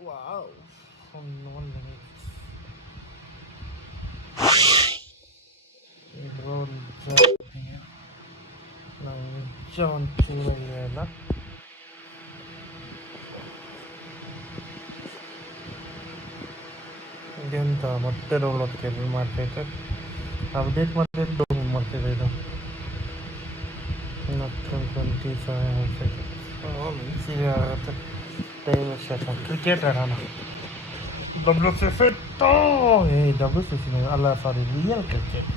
Wow. One minute. Roll here. ನಂಗೆ ನಿಜ ಒಂಚೂರು ಇಲ್ಲ. ಇದೆಂತ ಮತ್ತೆ ಡೌನ್ಲೋಡ್ ಕೇಬಲ್ ಮಾಡ್ತೈತೆ. ಅಪ್ಡೇಟ್ ಮಾಡಿದ್ರೆ ಡೌನ್ಲೋಡ್ ಮಾಡ್ತಿದೆ ಇದು. 25 ಸೆಕೆಂಡ್ಸ್ ಈಸಿಗೆ ಆಗುತ್ತೆ. ಟೈಮ್ ಎಷ್ಟು ಕ್ರಿಕೆಟ್ ಆಡೋಣ. WCC WCC ಅಲ್ಲ, sorry, real cricket.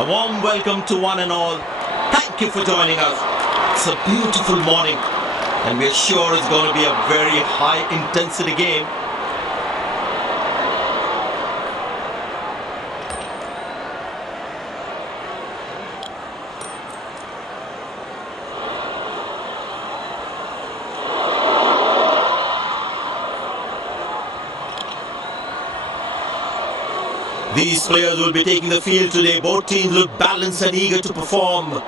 A warm welcome to one and all. Thank you for joining us. It's a beautiful morning and we're sure it's going to be a very high intensity game. These players will be taking the field today. Both teams look balanced and eager to perform.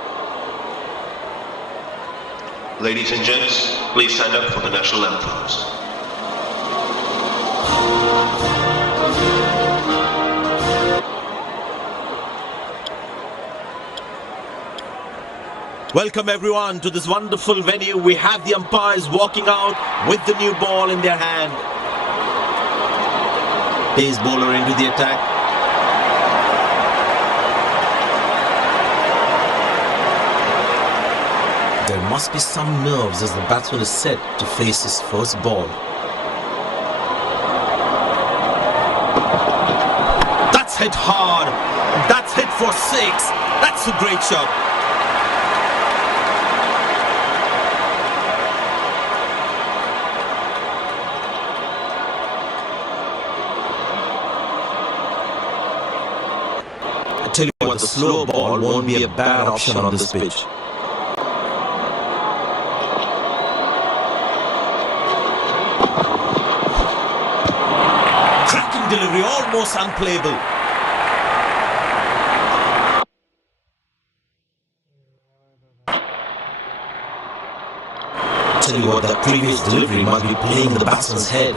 Ladies and gents, please stand up for the national anthems. Welcome everyone to this wonderful venue. We have the umpires walking out with the new ball in their hand. Pace bowler into the attack. There must be some nerves as the batsman is set to face his first ball. That's hit hard. That's hit for 6. That's a great shot. I tell you what, the slow ball won't be a bad option on this pitch. Delivery almost unplayable. Tell you what, that previous delivery must be playing in the batsman's head.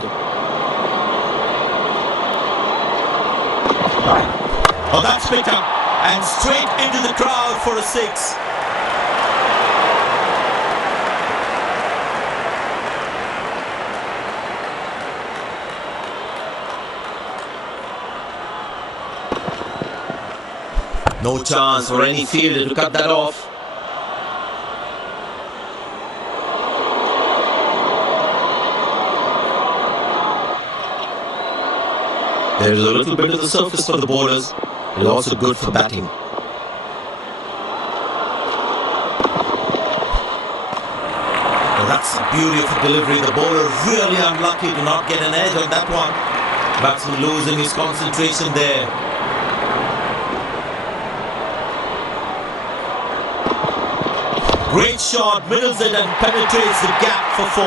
Oh, that's picked up and straight into the crowd for a 6. No chance for any fielder to cut that off. There's a little bit of the surface for the bowlers. It's also good for batting. Well, that's the beauty of the delivery. The bowler really unlucky to not get an edge on that one. Batsman losing his concentration there. Great shot, middles it and penetrates the gap for 4.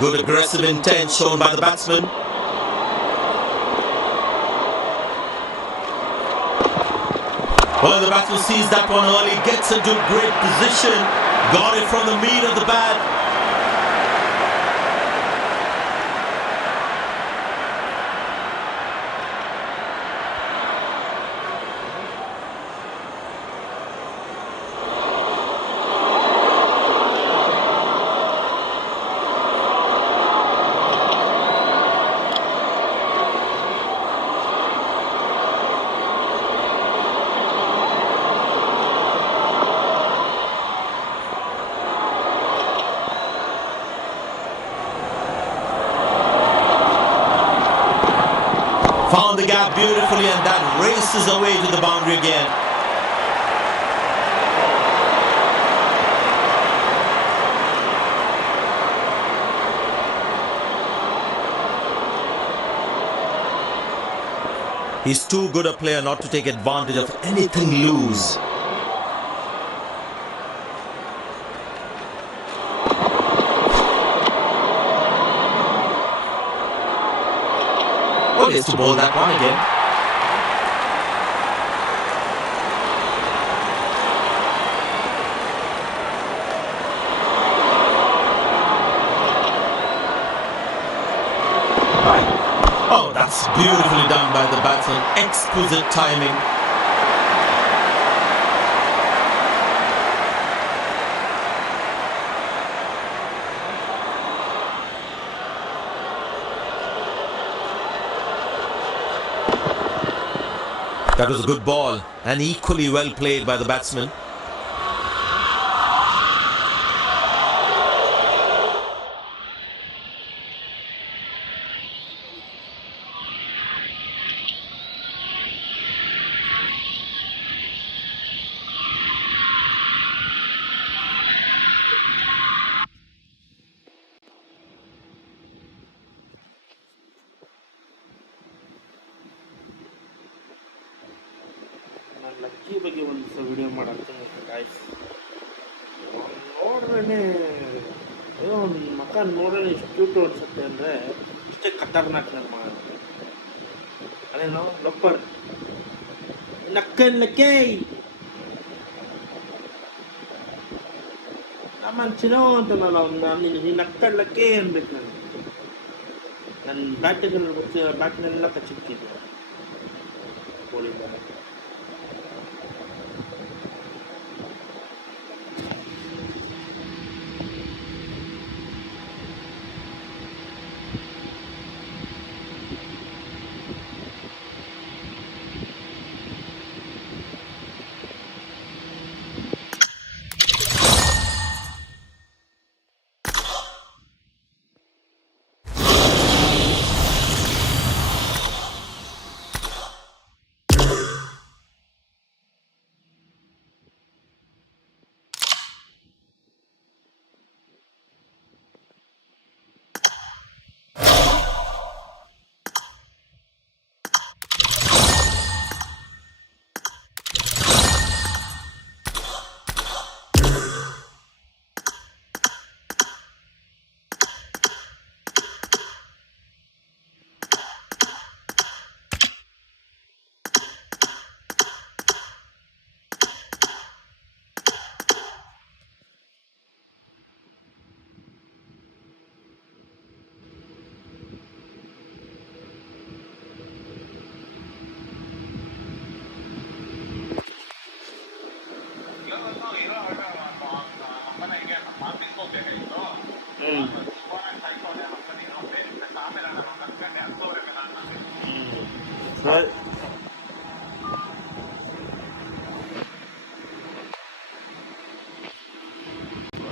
Good aggressive intent shown by the batsman. Well, the batsman sees that one early, gets into great position, got it from the meat of the bat. Found the gap beautifully and that races away to the boundary again. He's too good a player not to take advantage of anything loose. Oh, he has to bowl that one again. Oh, that's beautifully done by the batsman. Exquisite timing. That was a good ball and equally well played by the batsman. Lucky ಬಗ್ಗೆ ಒಂದು ದಿವಸ video ಮಾಡಂತೀನಿ guys. ನೋಡ್ರೇ ಏನೋ ಒಂದು ಮಕ್ಕ ನೋಡ್ರೇ ಎಷ್ಟು cute ಅನ್ಸುತ್ತೆ ಅಂದರೆ ಇಷ್ಟೇ ಖತರ್ನಾಕ್ ನನ್ನ ಮಗ. ಅದೇನೋ ಲಪ್ಪರ್ ನಕ್ಕೇ ನಮ್ಮ ಚಿನ್ನೋ ಅಂತಲ್ಲ ನೀನು ನಕ್ಕಳ್ಳಕ್ಕೆ ಅನ್ಬೇಕು. ನನ್ನ ಬ್ಯಾಟಿನೆಲ್ಲ ಕಚ್ಚಿಕ್ಕಿದ್ದೆ ಕೋಳಿ ಬಾಲ. ಸರಿ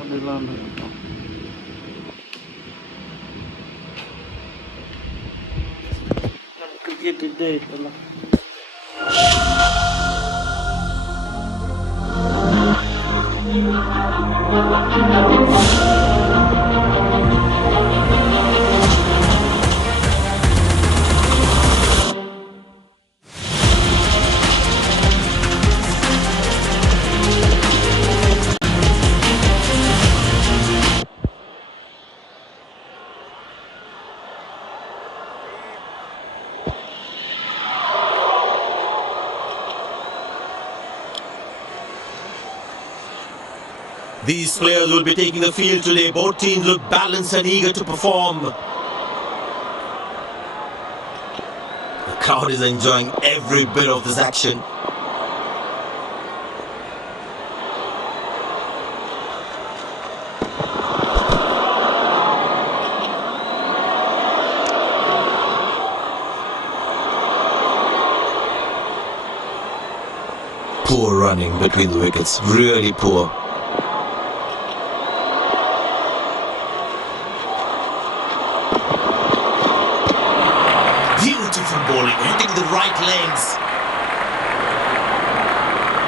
ಅದಿಲ್ಲ ಅಂದ್ರೆ ನಮ್ಮ ಕ್ರಿಕೆಟ್ ಇದ್ದೇ ಇತ್ತಲ್ಲ. These players will be taking the field today. Both teams look balanced and eager to perform. The crowd is enjoying every bit of this action. Poor running between the wickets, really poor. Bowling, hitting the right legs.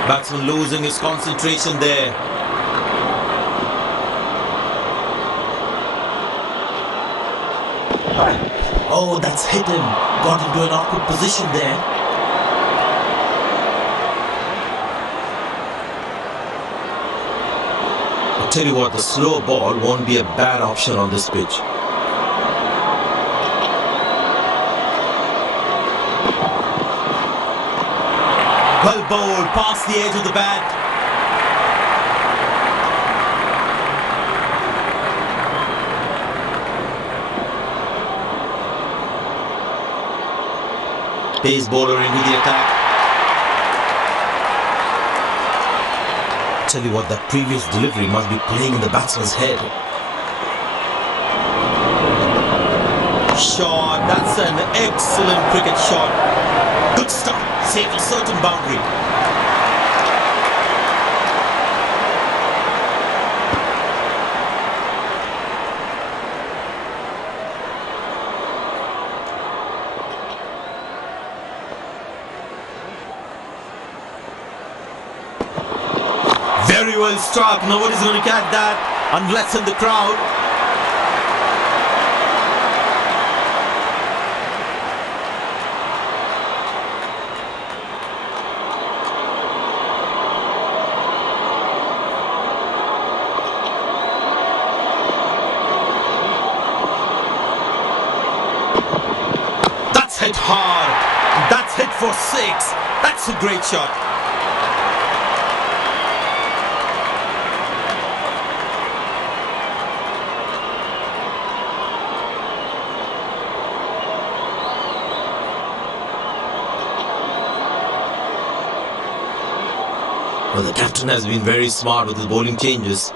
Batsman losing his concentration there. Oh, that's hit him. Got into an awkward position there. I'll tell you what, the slow ball won't be a bad option on this pitch. Well bowled, past the edge of the bat. Pace bowler into the attack. Tell you what, that previous delivery must be playing in the batsman's head. Shot, that's an excellent cricket shot. Good start. Safe a certain boundary. Very well struck. Nobody's going to catch that unless in the crowd. for six. That's a great shot. Well, the captain has been very smart with his bowling changes.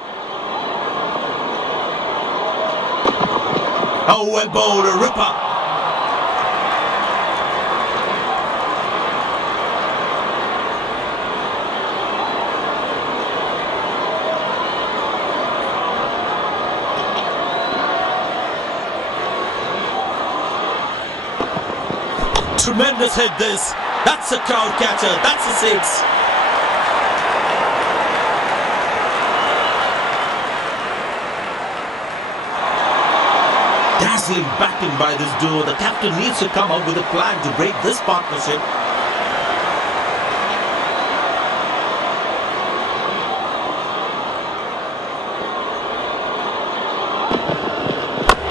Oh, well bowled, a ripper. Tremendous hit this. That's a crowd catcher. That's a six. Dazzling batting by this duo. The captain needs to come up with a plan to break this partnership.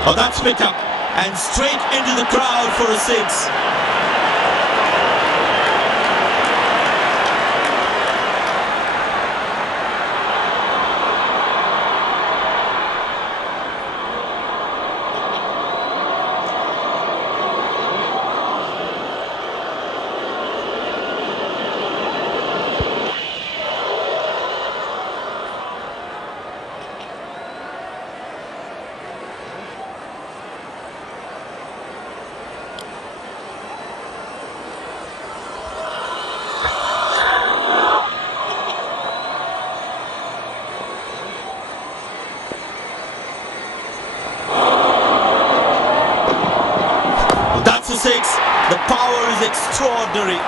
Oh, that's picked up and straight into the crowd for a six. That's a six. The power is extraordinary.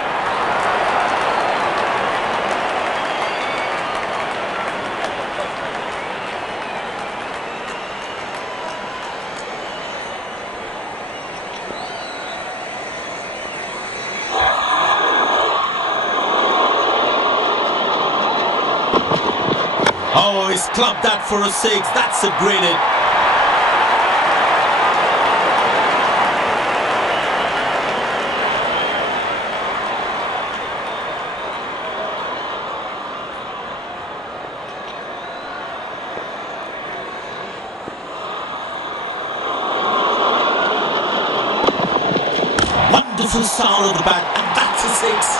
Oh, he's clubbed that for a six. That's a great hit. Wonderful sound of the bat, and that's a six.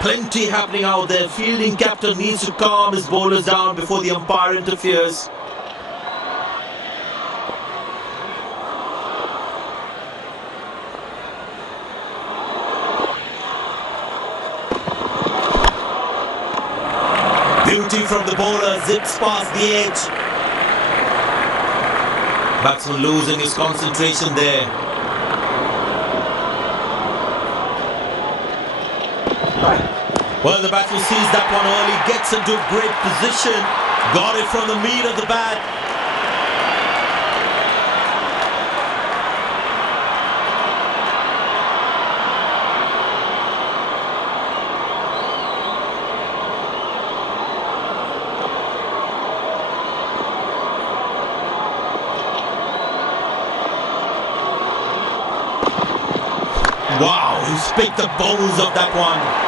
Plenty happening out there. Fielding captain needs to calm his bowlers down before the umpire interferes. Beauty from the bowler, zips past the edge. Batsman losing his concentration there. Well, the batsman sees that one early, gets into a great position, got it from the meat of the bat. Wow, he's picked the bones of that one.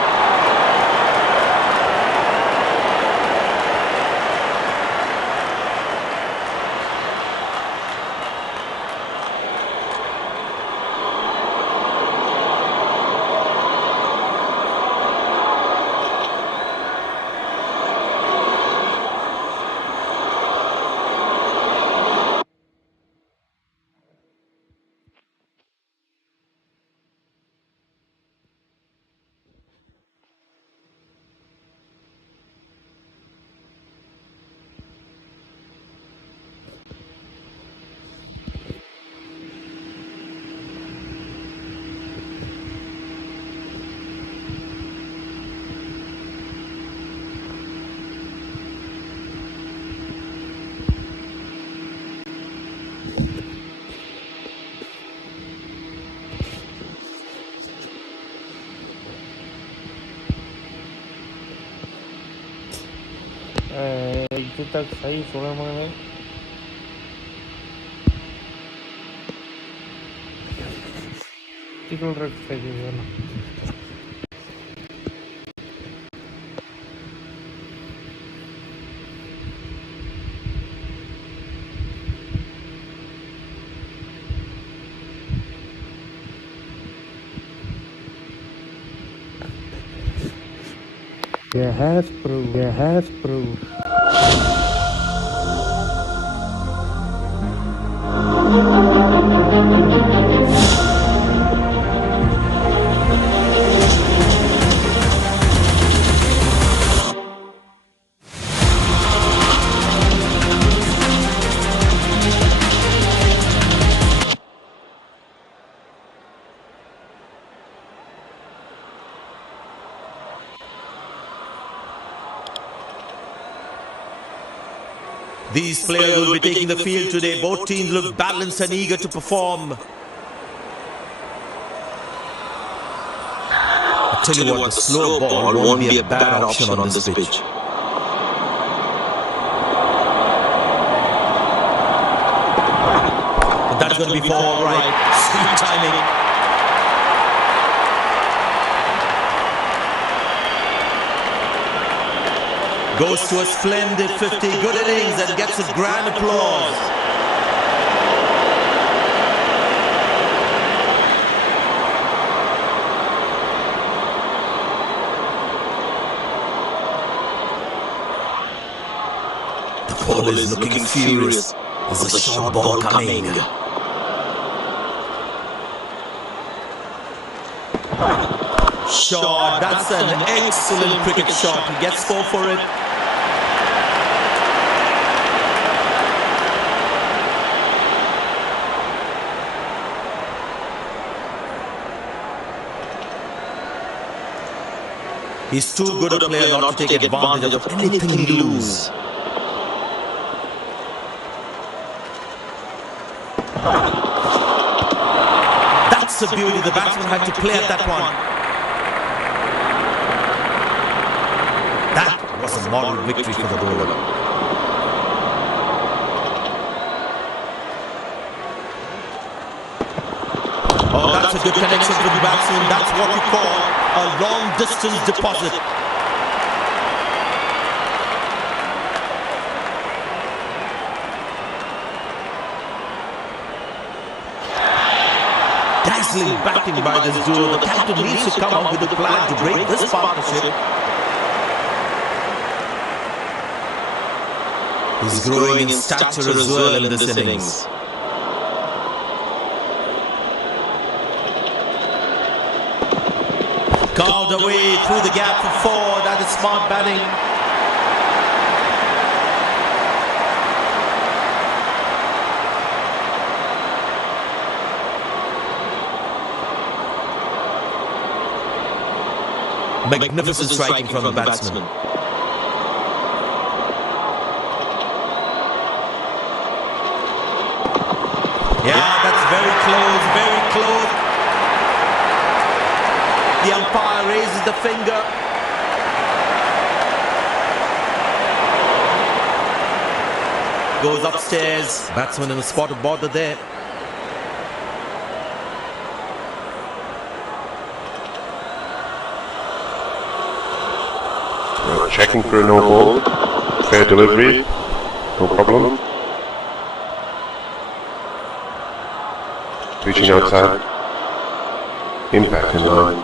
इतने तक सही सुने मैंने Tickle red flag is Hasbro. These players will be taking the field today. Both teams look balanced and eager to perform. I tell you what, the slow ball won't be a bad option on this pitch. But that's going to be for all right. Sweet timing. Goes to a splendid 50, good innings, and gets a grand applause. The ball is looking furious. There's a short ball coming. Shot, that's an excellent cricket shot. He gets 4 for it. He's too good a player not to take advantage of anything he loses. That's the beauty. The batsman had to play at that one. That was a moral victory for the bowler. Oh, that's a good connection for the batsman. That's what we call a long-distance deposit. Dazzling batting by this duo. The captain needs to come up with a plan to break this partnership. He's growing in stature as well in this innings. Carved away through the gap for 4. That is smart batting. Magnificent striking from the batsman. Yeah, that's very close, very close. The umpire raises the finger. Goes upstairs. Batsman in a spot of bother there. Checking for a no ball. Fair delivery. No problem. Reaching outside. Impact in line.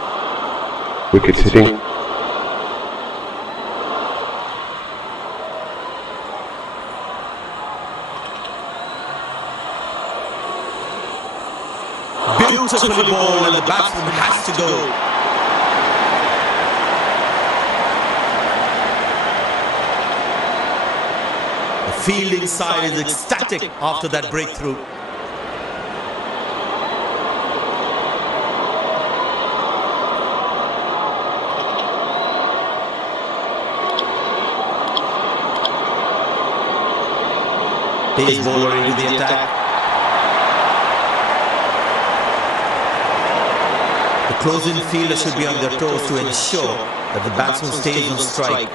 Wickets hitting. Beautifully bowled, and the batsman has to go. The fielding side is ecstatic after that breakthrough. Pace bowler into the attack. The close-in fielder should be on their toes to ensure that the batsman stays on strike.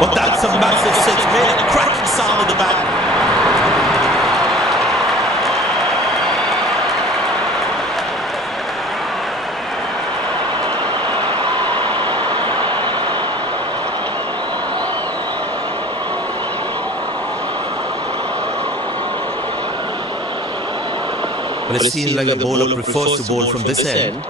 But that's a massive six. Made a cracking sound of the bat. But it seems like the bowler prefers to bowl from this end.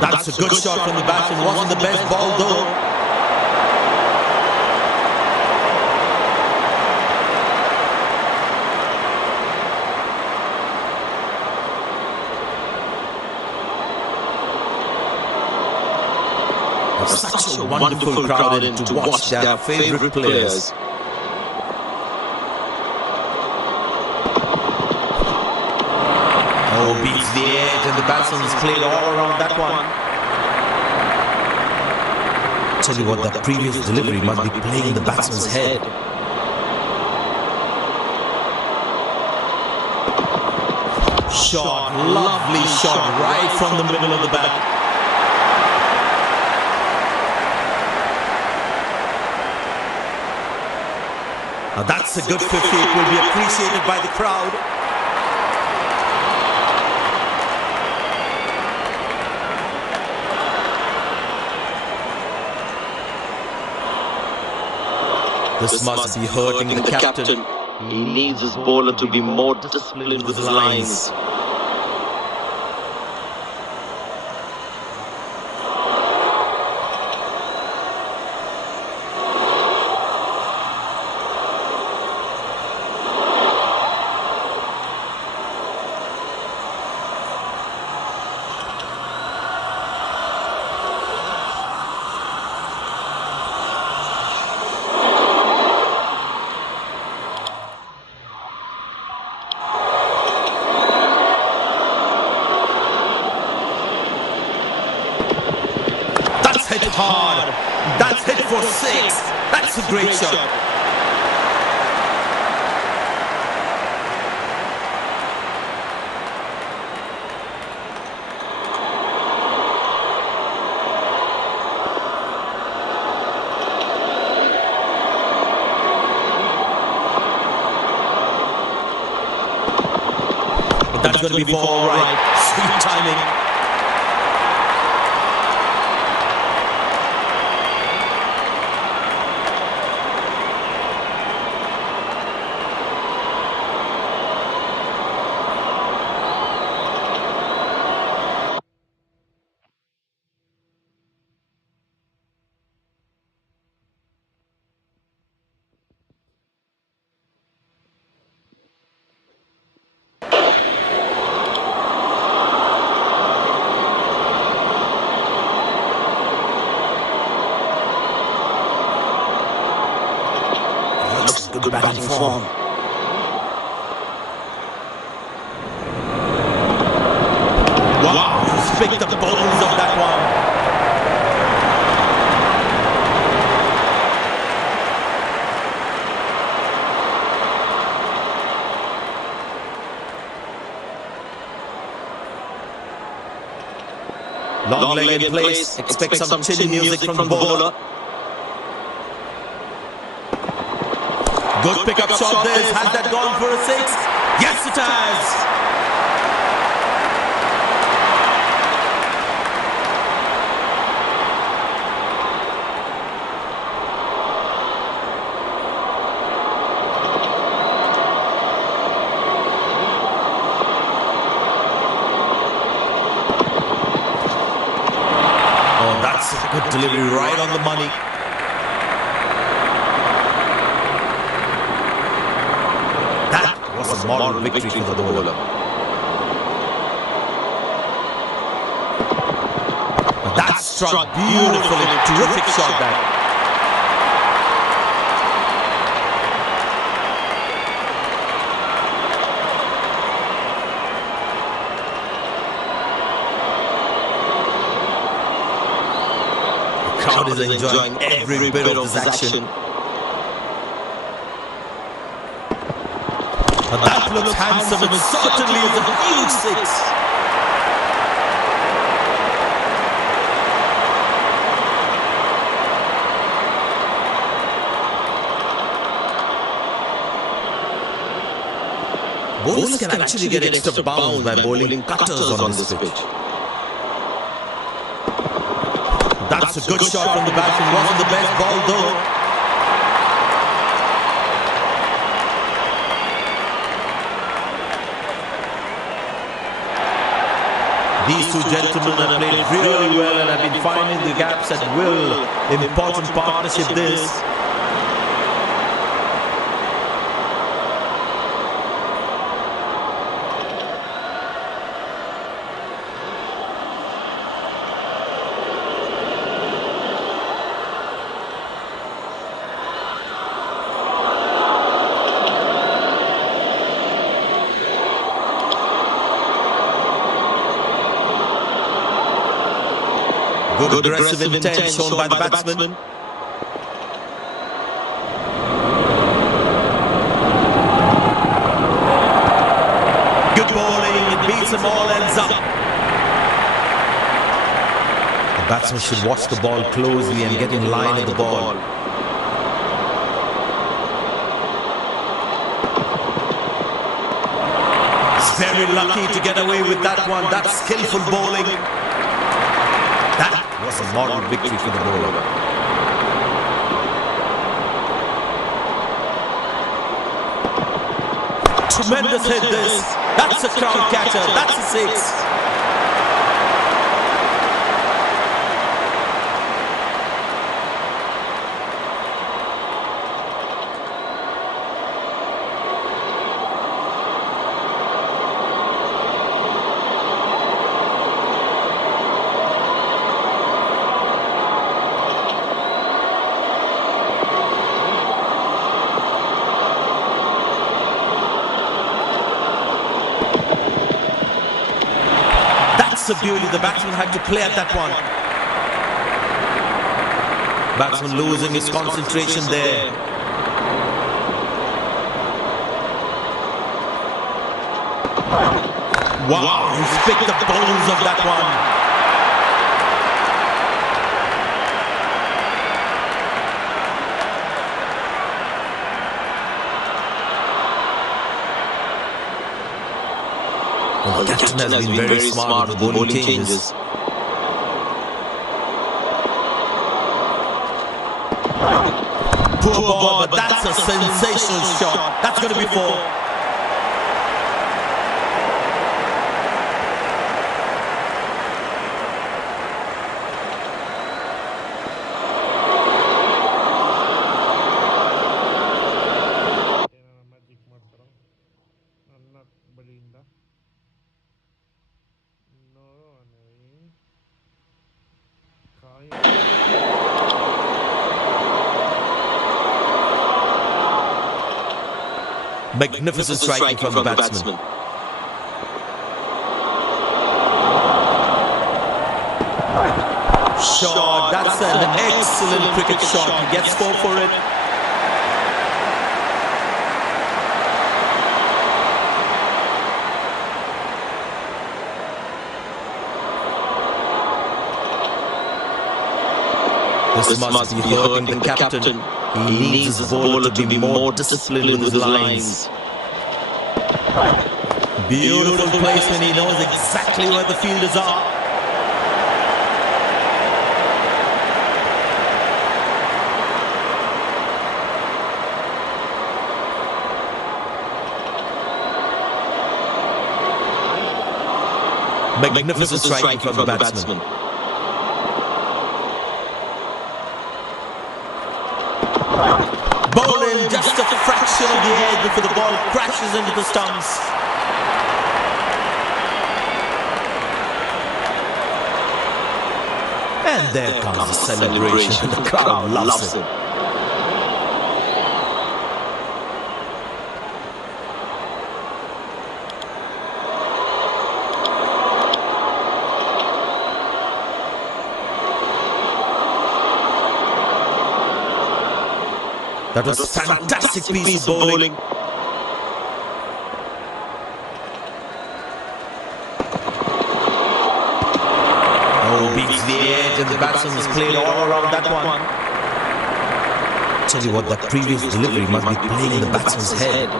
That's a good shot from the batsman. Wasn't the best ball though. Such a wonderful crowd in to watch their favorite players. Oh, beats the edge and the batsman's played all around that one. Tell you what, that previous delivery must be playing in the batsman's head. Shot, lovely shot right from the middle of the bat. Now that's a good 50. It will be appreciated by the crowd. This must be hurting the captain. He needs his bowler to be more disciplined with his lines. Hit hard. That's hit for 6. That's a great shot. But that's going to be all right. Sweet timing. Good batting form. Wow, he's picked up the balls of that one. Long leg in place. Expect some chin music from the bowler. Good pickup shot this. Has that gone for a 6? Yes, it has. Oh, that's a good delivery right on the money. Was a moral victory for the bowler. That struck beautifully. Terrific shot that. The crowd is enjoying every bit of this action. That looks handsome. It certainly is a huge 6. Bowlers can actually get extra bounds by bowling cutters on this pitch. That's a good shot from the batsman. Wasn't the best ball though. These two gentlemen have played really well and have been finding the gaps at will. Important partnership this. Good aggressive intent shown by the batsman. Good bowling, it beats them all, ends up. The batsman should watch the ball closely and get in line with the ball. He's very lucky to get away with that one. That's skillful bowling. That was a moral victory for the bowler. Tremendous hit this. That's a crowd catcher. That's a six. That's a beauty. The batsman had to play at that one. Batsman losing his concentration there. Wow, he's picked the bones of that one. Well, the captain has been very smart with the bowling changes. Poor ball, but that's a sensational shot. That's going to be four. Magic ಮಾಡ್ತಾರೋ ನನ್ನ ಬಳಿಯಿಂದ Magnificent striking from the batsman. Shot, that's an excellent cricket shot. He gets four for it. This must be hurting the captain. He needs his bowler to be more disciplined with his lines. Beautiful placement. He knows exactly where the fielders are. Magnificent striking from the batsman. Bowling just a fraction of the edge before the ball crashes into the stumps. And there comes the celebration. The crowd loves it. That was a fantastic piece of bowling. Oh, beats the edge and the batsman has played all around that one. Tell you what, that previous delivery must be playing in the batsman's head.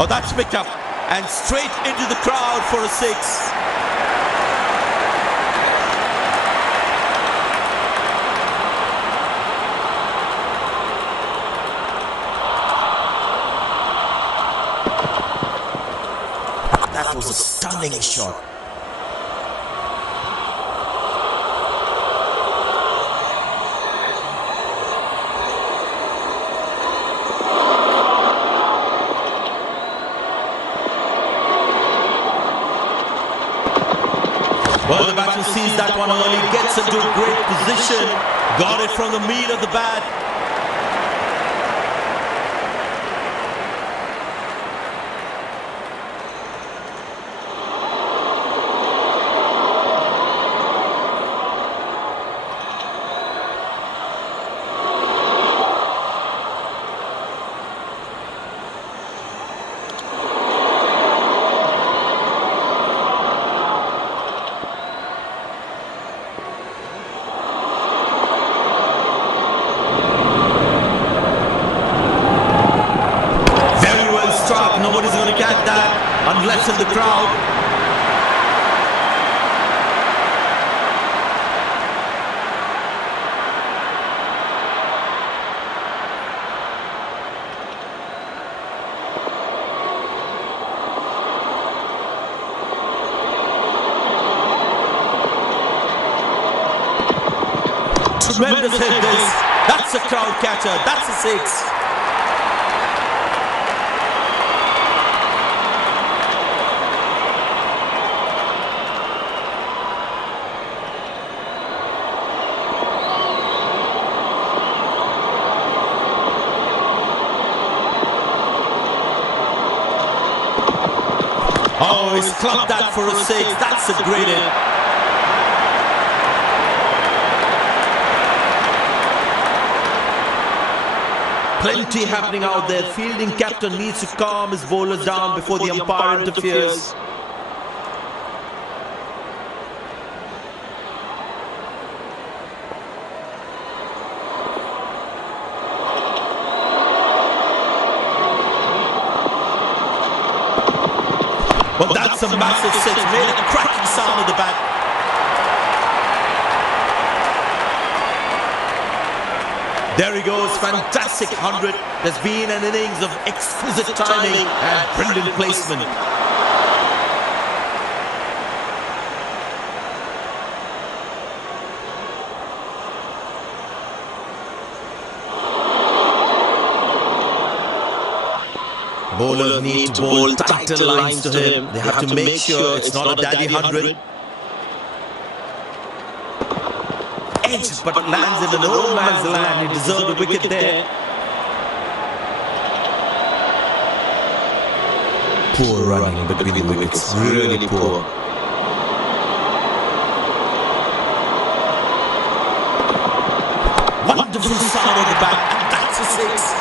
Oh, that's picked up and straight into the crowd for a six. stunning shot. Well, the batsman sees that one early, gets into a great position, got it from the meat of the bat. Nobody's going to catch that unless in the crowd. Tremendous hit this. That's a crowd catcher. That's a six. Oh, he's clubbed that for a six. That's a great hit. Plenty happening out there. Fielding captain needs to calm his bowlers down before the umpire interferes. Well, that's a massive six. Made a cracking sound of the bat. There he goes, fantastic 100. There's been an innings of exquisite timing and brilliant placement. Bowlers need to bowl tighter lines to him. They have to make sure it's not a daddy 100. Edge, but lands in an old man's land. He deserved a wicket there. Poor running between the wickets, really poor. Wonderful sound on the bat, and that's a six.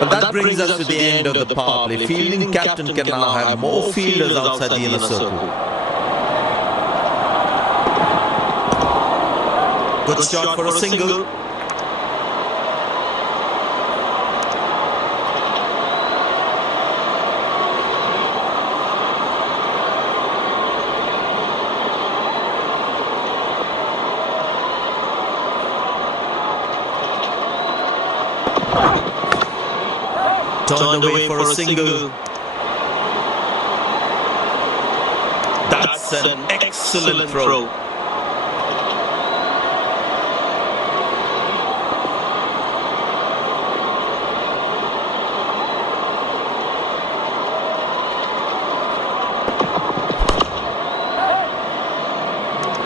But that brings us to the end of the power play. Fielding captain can now have more fielders outside the inner circle. Good shot for a single. Turned away for a single. That's an excellent throw.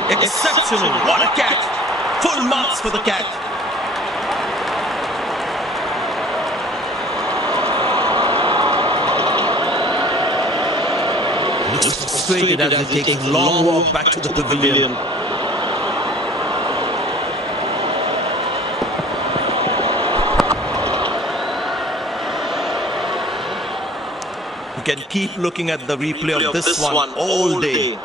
Exceptional. What a catch. Full marks for the catch. Frustrated as he takes a long walk back to the pavilion. You can keep looking at the replay of this one all day.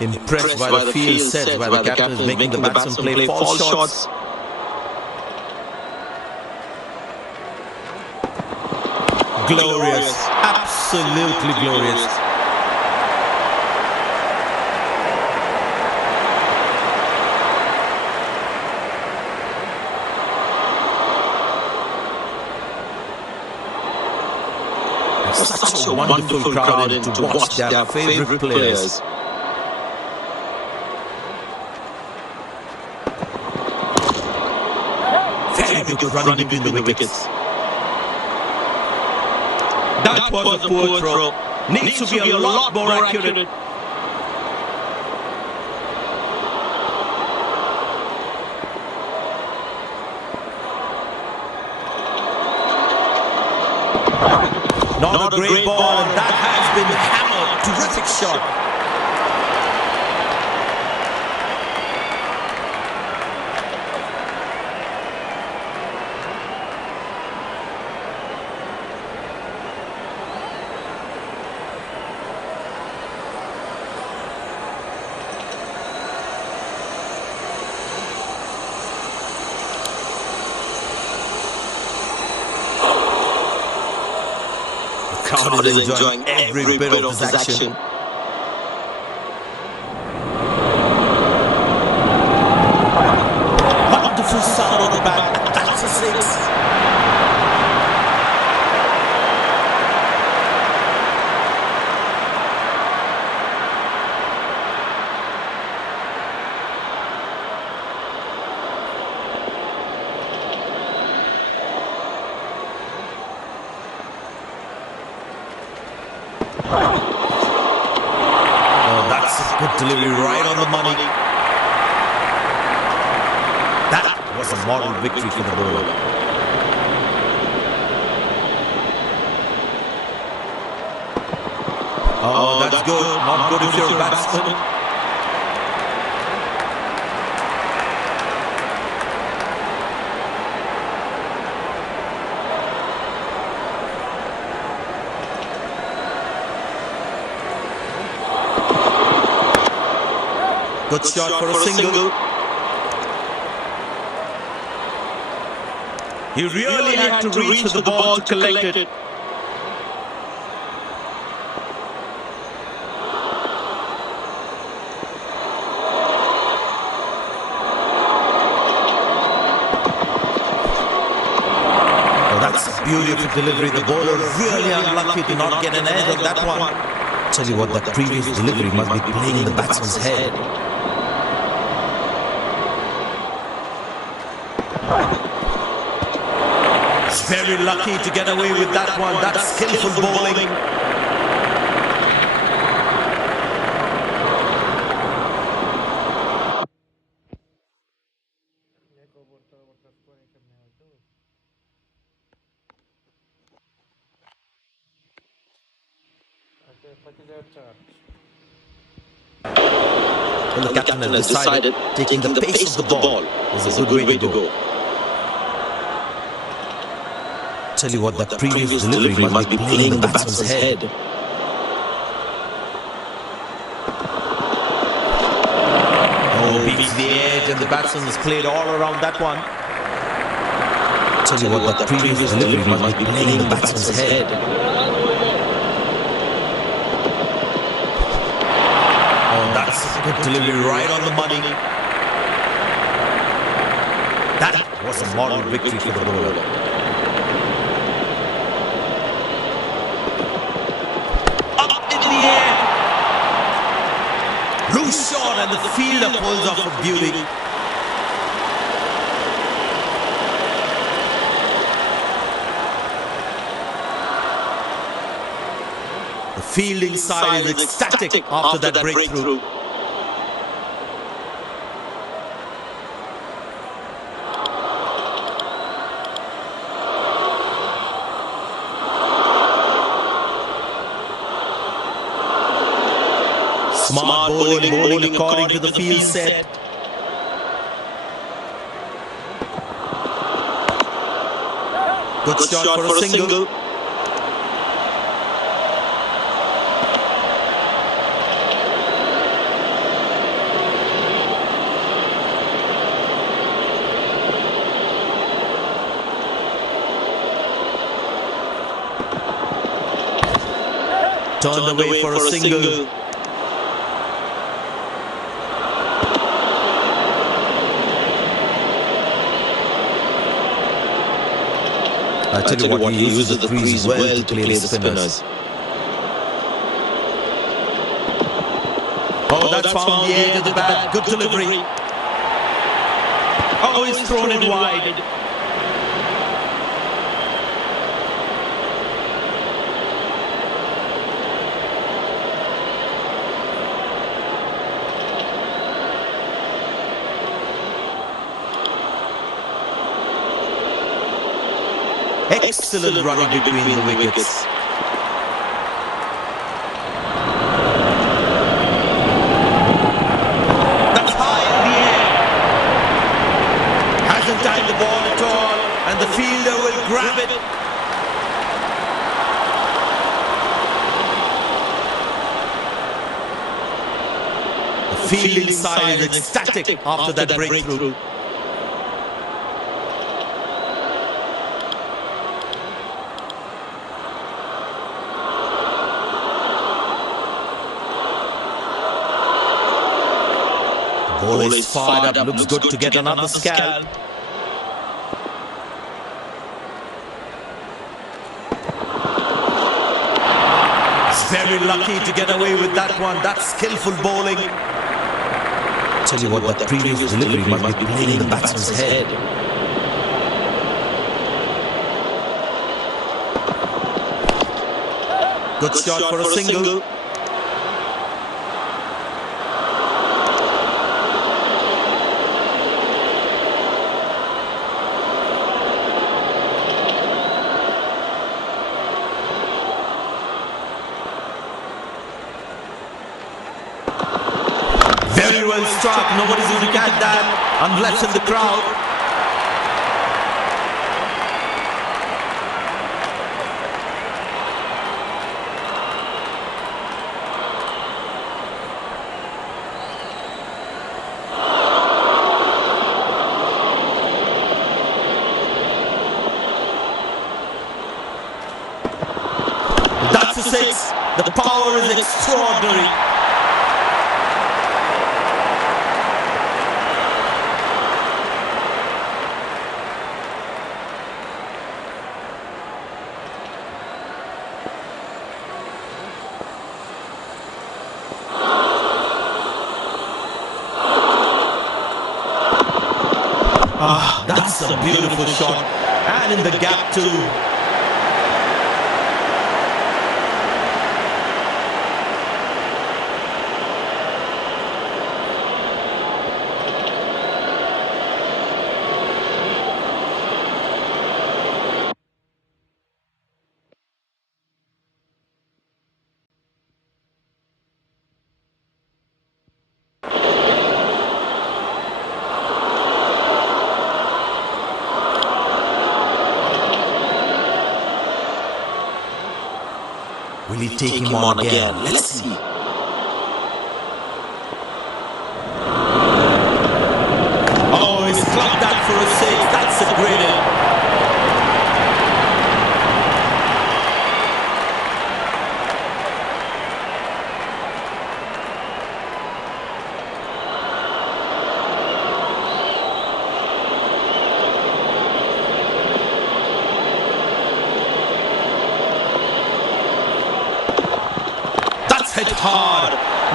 Impressed by the field sets, where the captain is making the batsman play false shots. Glorious, absolutely glorious. Such a wonderful crowd in to watch their favorite players. Very good running between the wickets. That was a poor throw. Needs to be a lot more accurate. Not a great ball, and that has been hammered. Terrific shot. The crowd is enjoying every bit of this action. Wonderful sound on the bat. That's a six. Oh, that's a good delivery, right on the money. That was a moral victory for the bowler. Oh, that's good. Not good if you're a batsman. Good shot for a single. He really had to reach for the ball to collect it. Oh, that's a beautiful delivery. The bowler really unlucky to not get an edge on that one. Tell you what, that previous delivery must be playing in the batsman's head. Very lucky to get away with that one. That's skillful bowling. Well, the captain has decided taking the pace of the ball is a good way to go. Tell you what, that previous delivery must be playing in the batsman's head. Oh, beats the edge, and the batsman has played all around that one. Tell you what, that previous delivery must be playing in the batsman's head. Oh, that's a good delivery, right on the money. That was a moral victory for the bowler. Loose shot, and the fielder pulls off a beauty. The fielding side is ecstatic after that breakthrough. Smart bowling according to the field set. Good shot for a single. Turned away for a single. I tell you what, he uses the crease well to play the spinners. Oh, that's found the edge of the bat. Good delivery. Oh, he's thrown it wide. Excellent running between the wickets. That's high in the air. Hasn't timed the ball at all, and the fielder will grab it. The fielding side is ecstatic after that breakthrough. Ball is fired up, looks good to get another scalp. He's very lucky to get away with that one. That's skillful bowling. Tell you what, that previous delivery must be playing in the batsman's head. Good shot for a single. Very well struck. Nobody's going to catch that unless in the crowd. That's a six. The power is extraordinary. That's a beautiful shot, and in the gap too. Will he take him on again? Let's see. Oh, he's clocked that for a six. That's a great hit. Hit hard.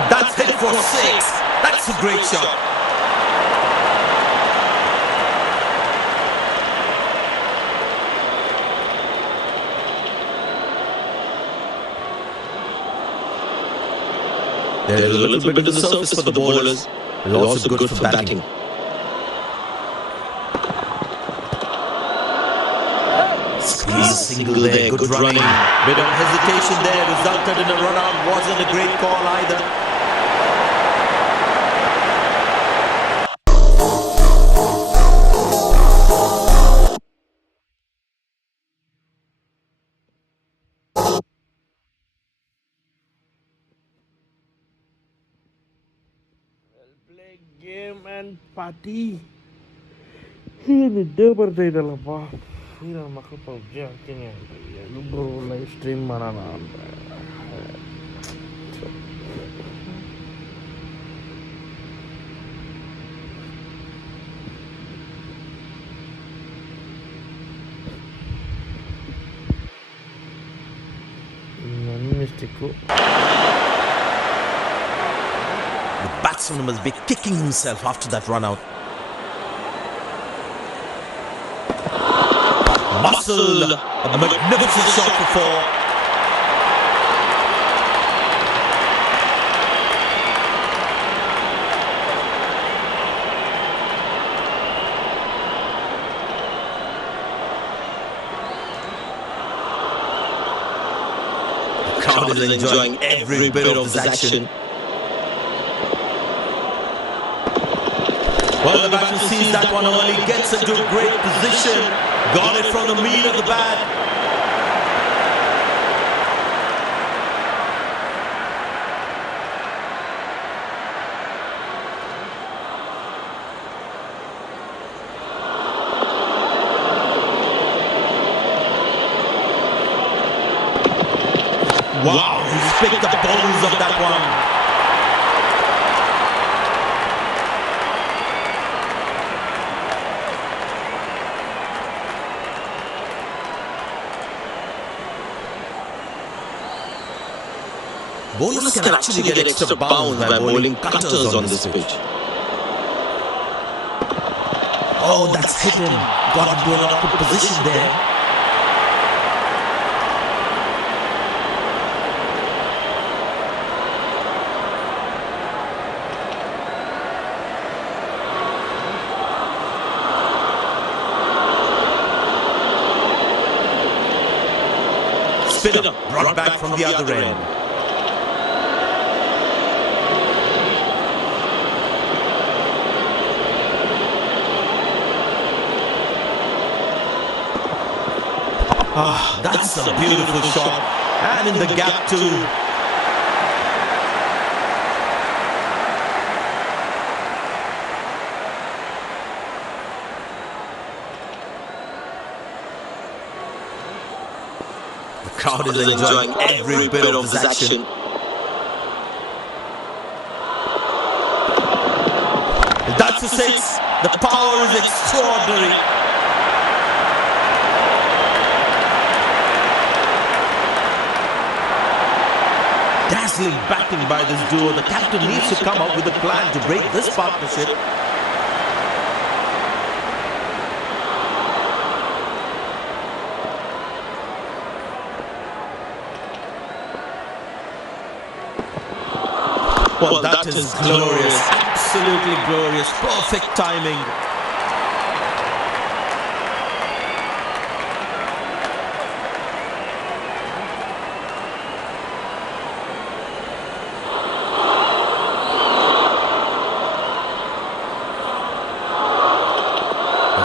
That's hit for six. That's a great shot. There's a little bit of the surface for the bowlers. It's also good for batting. Squeeze a single there, good running. Bit of hesitation there, resulted in a run out. Wasn't a great call either. Play game and party. ನಿದ್ದೆ ಬರ್ತೈತಲ್ಲಪ್ಪ. ಈ ನನ್ನ ಮಕ್ಕಳು PUBG ಹಾಕ್ತೀನಿ ಅಂತ ಎಲ್ಲರೂ live stream ಮಾಡೋಣ ಅಂತ. ನನ್ನ mistake. The batsman must be kicking himself after that run out. Muscle, a magnificent shot for four. The crowd is enjoying every bit of this action. Well, the batsman sees that one early, gets into a great position, got it from the meat of the bat. Wow, he's picked the bones of that one. Bowlers can actually get extra bounce by bowling cutters on this pitch. Oh, that's hit him. Got into an awkward position there. Spinner brought back from the other end. That's a beautiful shot, and in the gap too. The crowd is enjoying every bit of this action. That's a six. The power is extraordinary. Dazzling batting by this duo. The captain needs to come up with a plan to break this partnership. Well, that is glorious. Absolutely glorious. Perfect timing.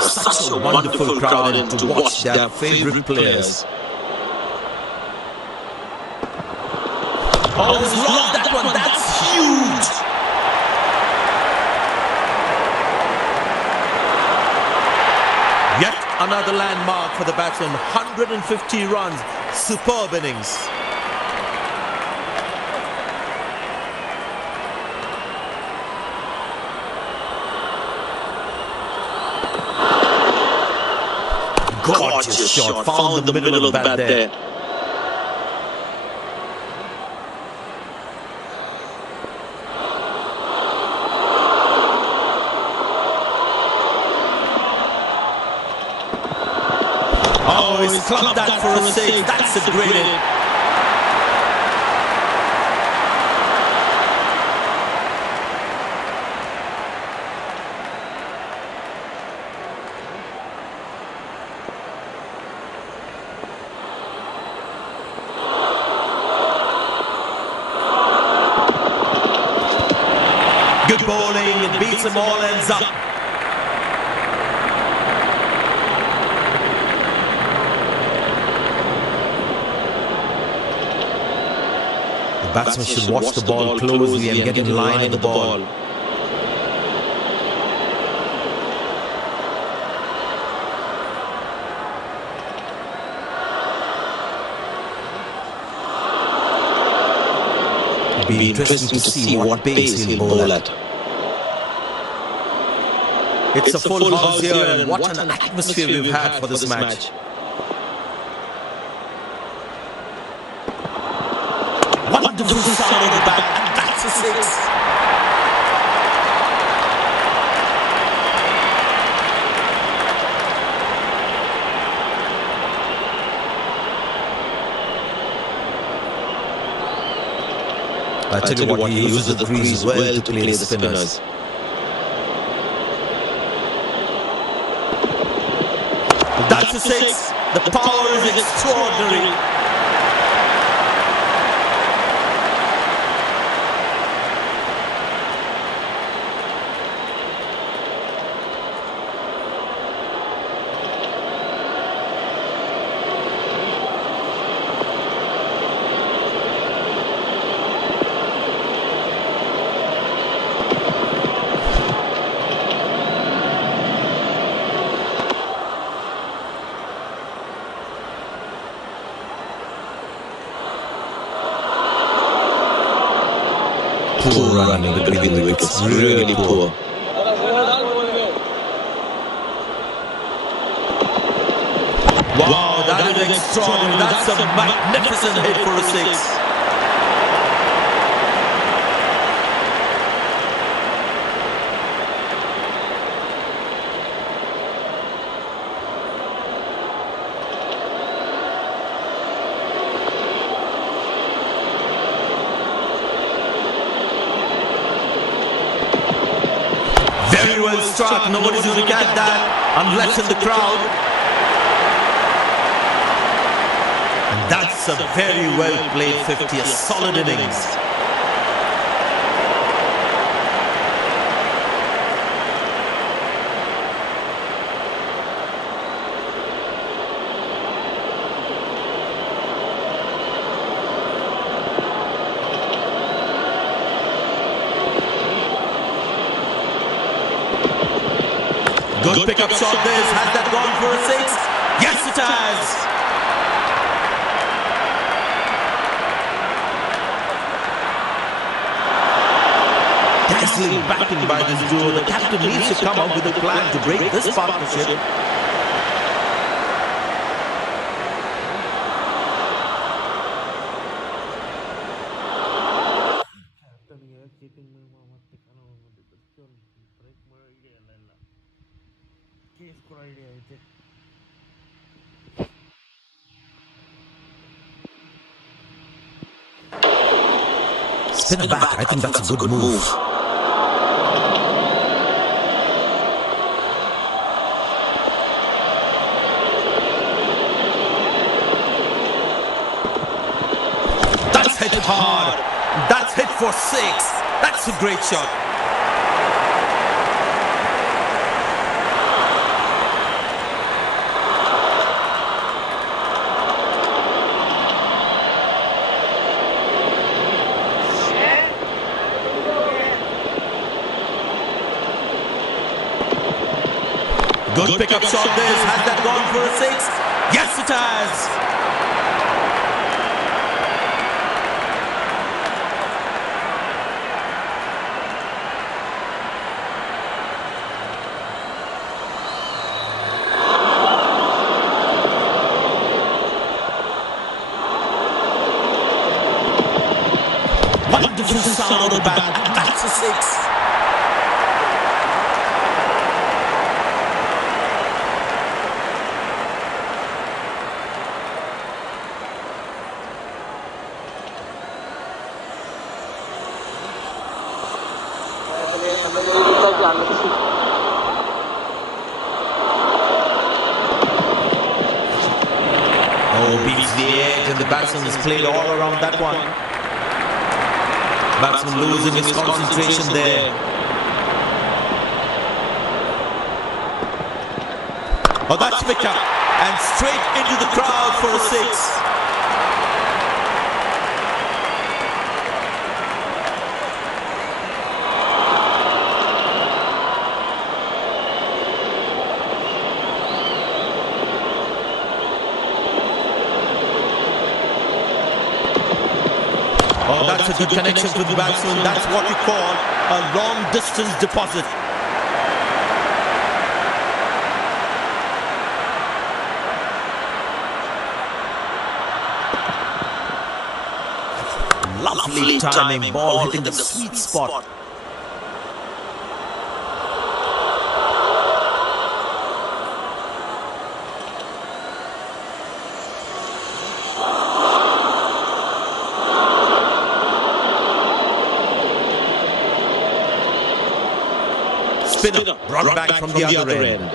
Such a wonderful crowd in to watch their favorite players. Oh, he's lost that one. That's huge. Yet another landmark for the batsman. 150 runs. Superb innings. Gorgeous shot, found in the middle of the bat there. Oh, he's clubbed that for a six. That's a great hit. Good bowling, it beats them all, ends up. The batsman should watch the ball closely and get in line of the ball. be interesting to see what pace he'll bowl at. It's a full house here, and what an atmosphere we've had for this match. Wonderful sound of the bat, and that's a six. I tell you what, he uses the crease well to play the spinners. That's a six. The power is extraordinary. Poor running between the wickets, really poor. Wow, that is extraordinary. That's a magnificent hit for a six. Very well struck. Nobody's going to catch that unless in the crowd. And that's a very well played 50, a solid innings. Good pickup shot this. Has that gone for a six? Yes, it has. Dazzling batting by this duo. The captain needs to come up with a plan to break this partnership. Spinner back, I think that's a good move. That's hit hard. That's hit for six. That's a great shot. Good pickup shot this. Has that gone for a six? Yes, it has. Wonderful sound on the bat. That's a six. Oh, beats the edge, and the batsman is played all around that one. Batsman losing his concentration there. Oh, that's picked up and straight into the crowd for a six. Oh, that's That's a good connection to the batsman. That's what we call a long distance deposit. Lovely timing, ball hitting the sweet spot. Spinner brought back from the other end.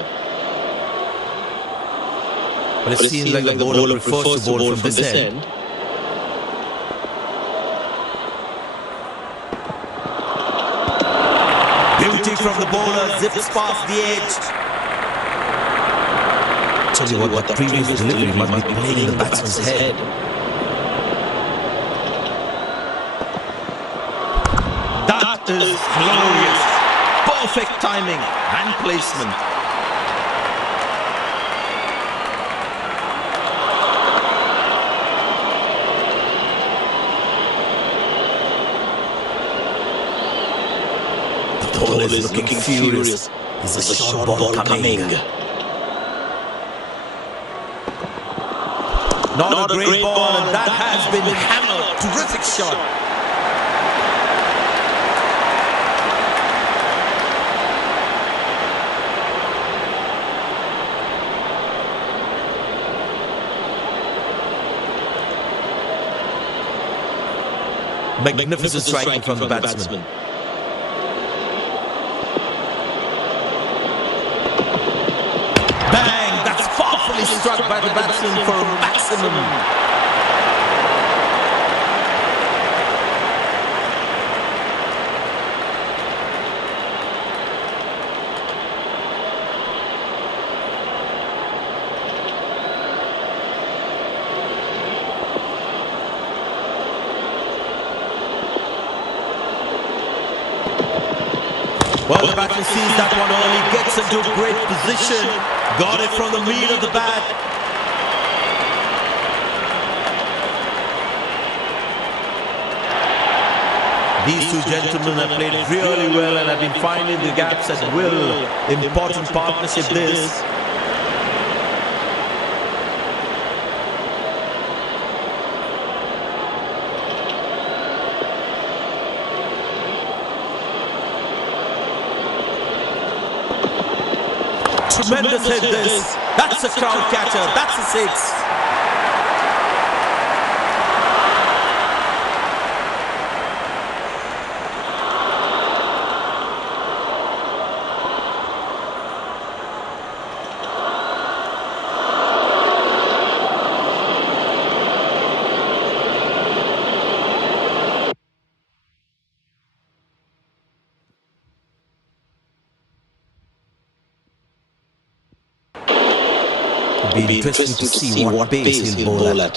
But it seems like the bowler prefers to bowl from this end. Beauty from the bowler, zips past the edge. Tell you what, the previous delivery must be playing in the batsman's head. That is glorious. Perfect timing and placement. The ball is looking furious. There's a short ball coming. Not a great ball, and that has been hammered. Terrific shot. Magnificent striking from the batsman. Bang! That's powerfully struck by the batsman for a maximum. Well, the batsman sees that one early, gets into a great position, got it from the meat of the bat. These two gentlemen have played really well and have been finding the gaps at will. Important partnership this. Tremendous hit this. That's a crowd catcher. That's a six. It'll be interesting to see what pace he'll bowl at.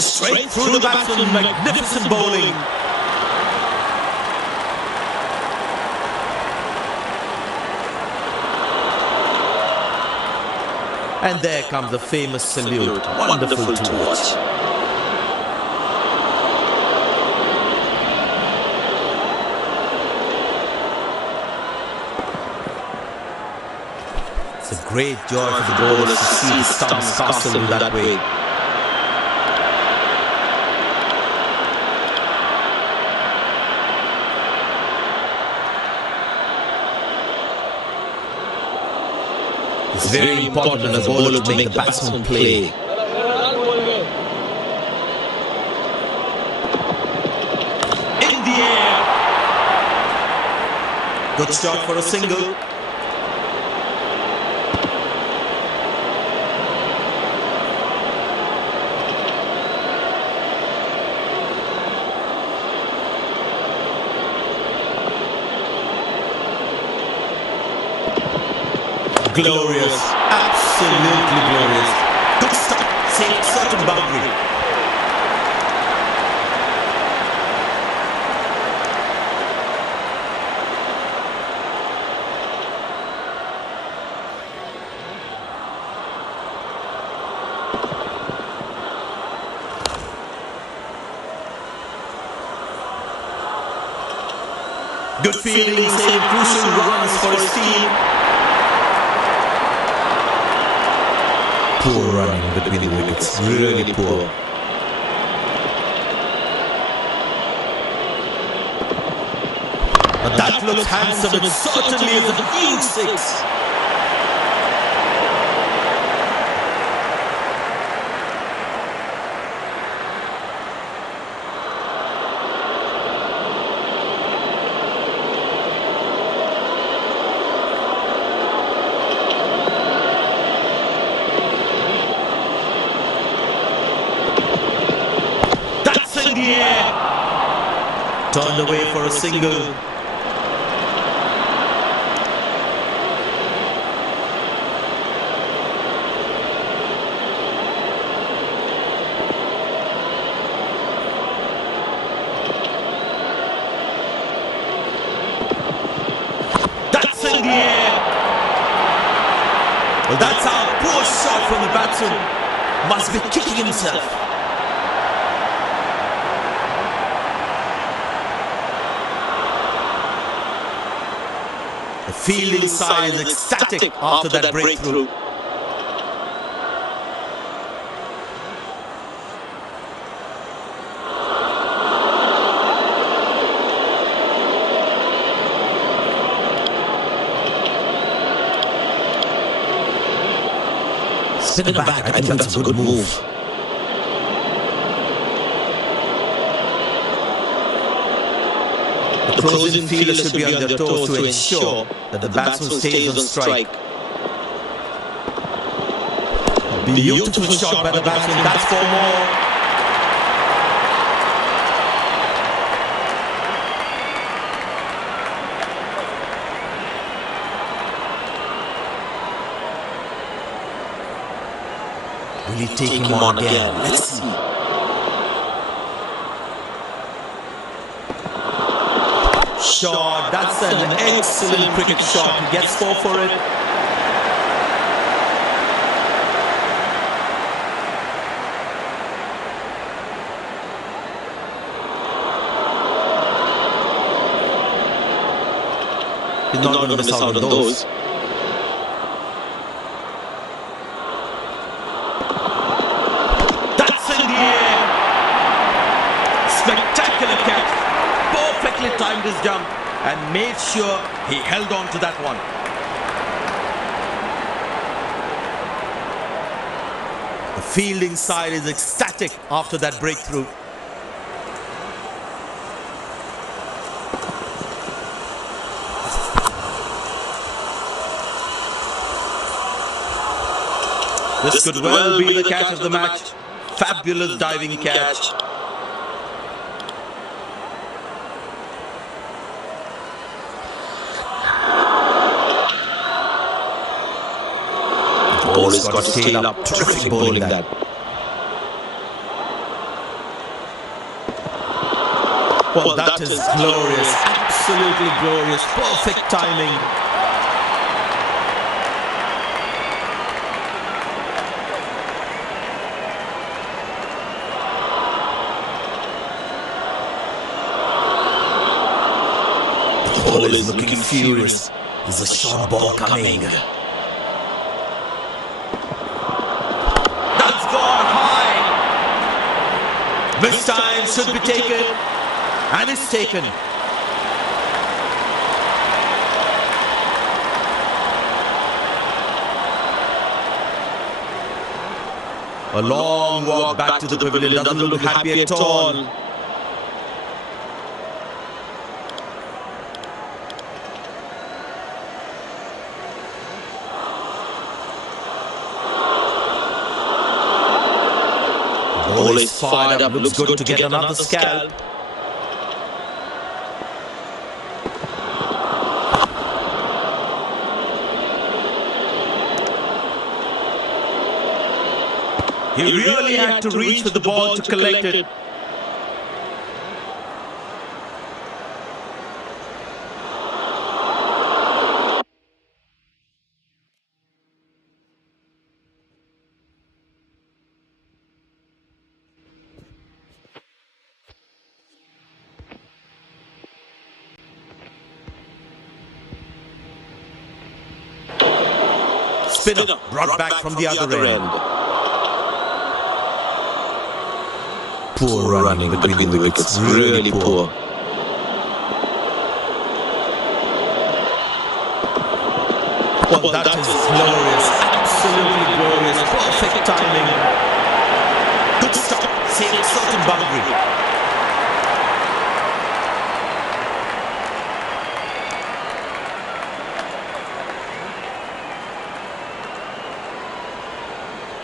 Straight through the batsman, magnificent bowling. And there comes the famous salute. Wonderful to watch. It's a great joy for the bowlers to see the stumps castle in that way. It's very important as a bowler to make the batsman play. In the air. Good shot for a single. Glorious, absolutely glorious. Good stop, saved certain boundary. Good fielding, saving crucial runs for his team. Poor running between the wickets, really poor. But that looks handsome, it certainly is a huge six. That's in the air. Turned away for a single. That's in the air. Well, that's a poor shot from the batsman. Must be kicking himself. The fielding side is ecstatic after that breakthrough. Spinner back, I think that's a good move. The closing fielder should be on their toes to ensure that the batsman stays on strike. Beautiful shot by the batsman, that's for more. Will he take him on again? Let's see. Shot, that's an excellent cricket shot. He gets 4 for it. He's not going to miss out on those. That's in the air. Spectacular catch. Perfectly timed his jump and made sure he held on to that one. The fielding side is ecstatic after that breakthrough. This could well be the catch of the match. Fabulous diving catch. The ball has got to tail up. Terrific bowling that. Well, that is glorious. Absolutely glorious. Perfect timing. The ball is looking furious. There's a short ball coming. That's gone high. This time should be taken. And it's taken. A long walk back to the pavilion. Doesn't look happy at all. Ball is fired up, looks good to get another scalp. He really had to reach for the ball to collect it. Spinner brought back from the other end. Poor running between the wickets, really poor. Well, that is glorious, absolutely glorious, perfect timing. Good stop, sailed certain boundary.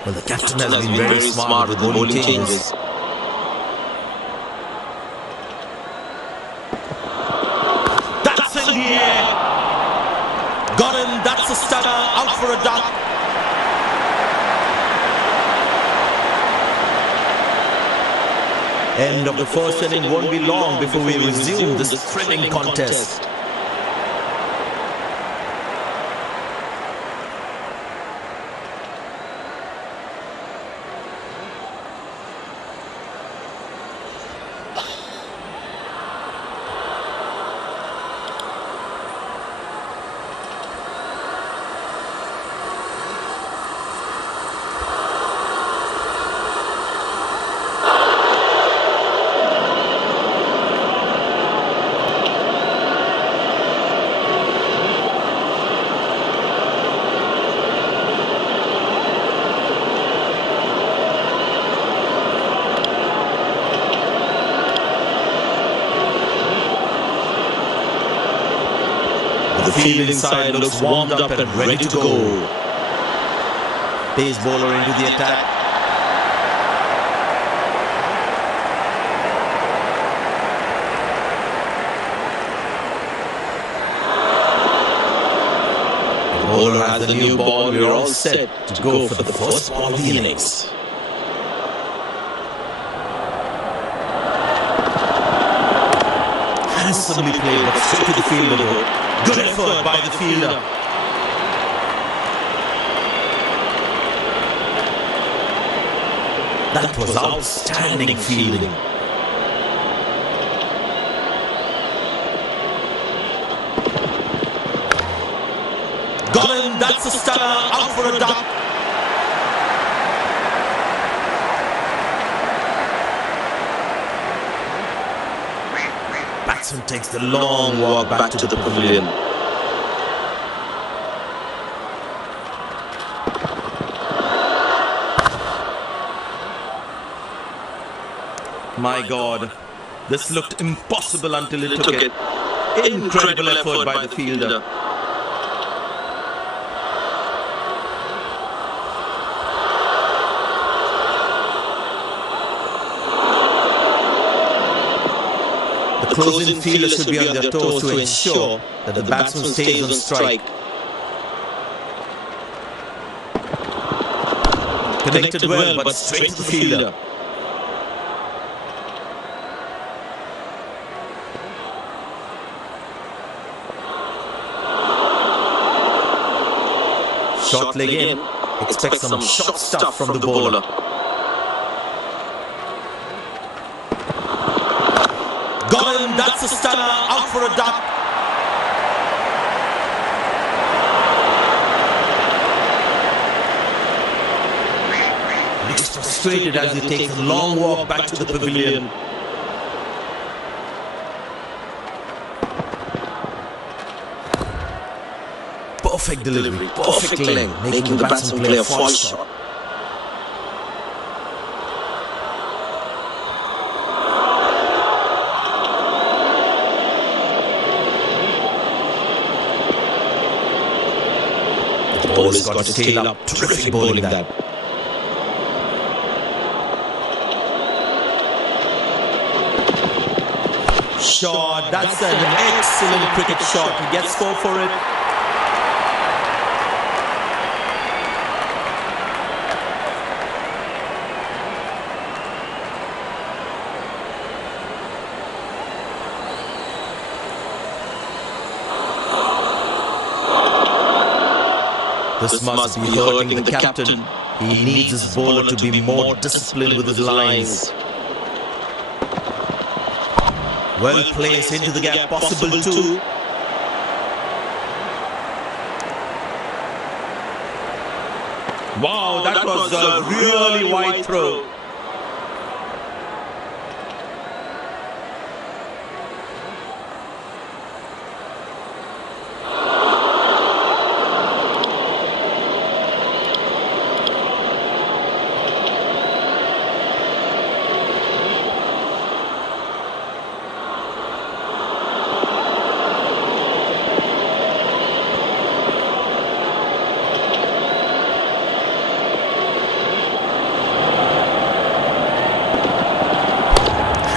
Well, the captain has been very smart with the bowling changes. That's in the air. Got him, that's a stunner, out for a duck. End of the first inning won't be long before we resume this thrilling contest. The field inside looks warmed up and ready to go. Pace bowler into the attack. The bowler has the new ball. We're all set to go for the first ball of the innings. Handsomely played, but straight to the fielder though. Good effort by the fielder. That was outstanding fielding. Got him, that's a stunner, out for a duck. Batsman takes the long walk back to the pavilion. My God, this looked impossible until it took it. Incredible effort by the fielder. The closing fielders should be on their toes to ensure that the batsman stays on strike. Connected well, but straight to the fielder. Short leg in, expect some short stuff from the bowler. Got him, that's a stunner, out for a duck. Looks frustrated as he takes a long walk back to the pavilion. Perfect delivery, perfect length, making the batsman play a false shot. The bowler's got his tail up, terrific bowling that. Shot, that's an excellent cricket shot. He gets 4 for it. This must be hurting the captain. He needs his bowler to be more disciplined with his lines. Well placed into the gap, possible too. Wow, that was a really wide throw.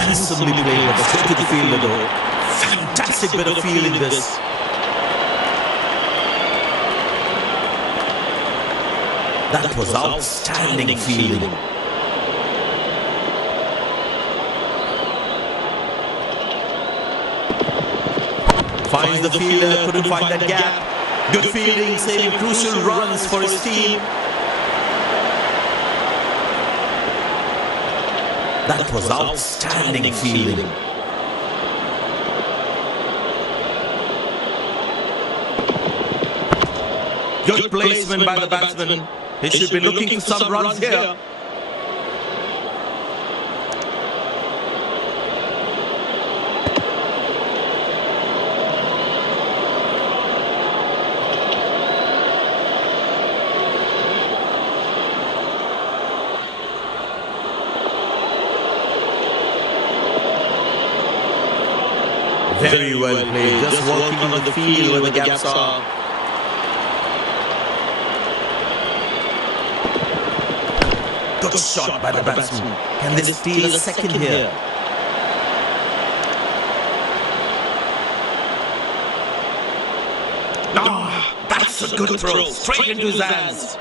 Handsomely played, but straight to the fielder though. Fantastic bit of feel in this. That was outstanding fielding. Finds the fielder, couldn't find that gap. Good fielding, saving crucial runs for his team. That was outstanding fielding. Good placement by the batsman. He should be looking for some runs here. Very well played, just working on the field where the gaps are. Good shot by the batsman. Can they steal a second here? Ah, that's a good throw, straight into his hands.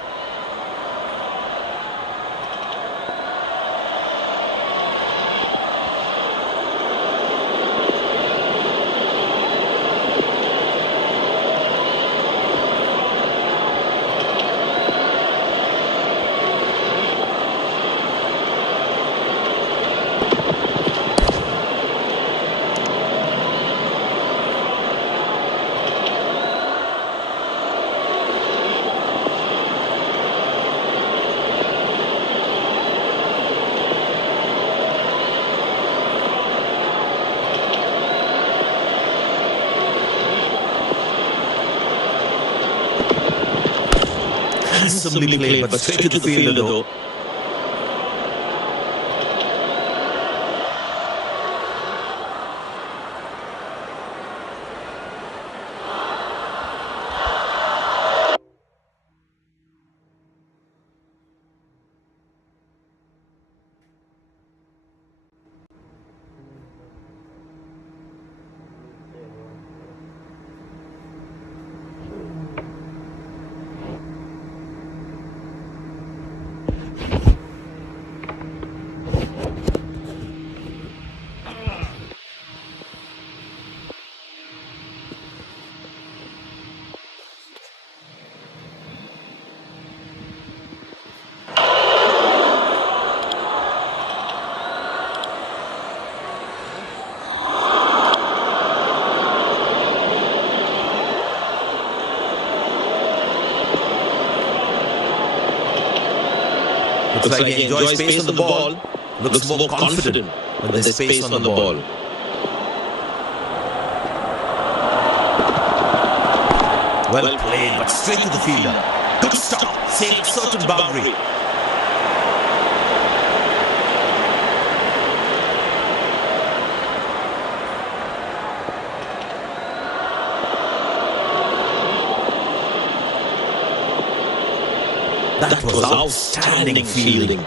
Handsomely played, but straight to the fielder though. Looks like he enjoys space on the ball. Looks more confident when there's space on the ball. Well played, but straight to the fielder. Good stop, saved a certain boundary. That was outstanding fielding.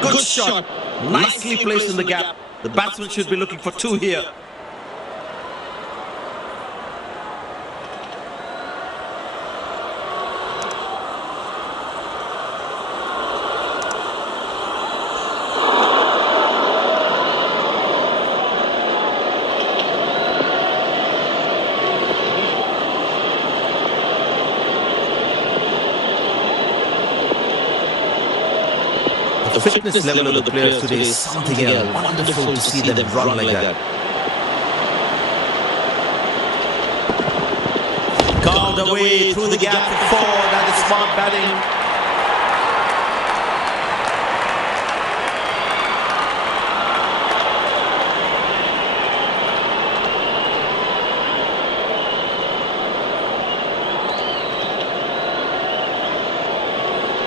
Good shot. Nicely placed in the gap. The batsman should be looking for two here. The fitness level of the players today is something else. Wonderful to see them run like that. Found a way through the gap for four. That is smart batting.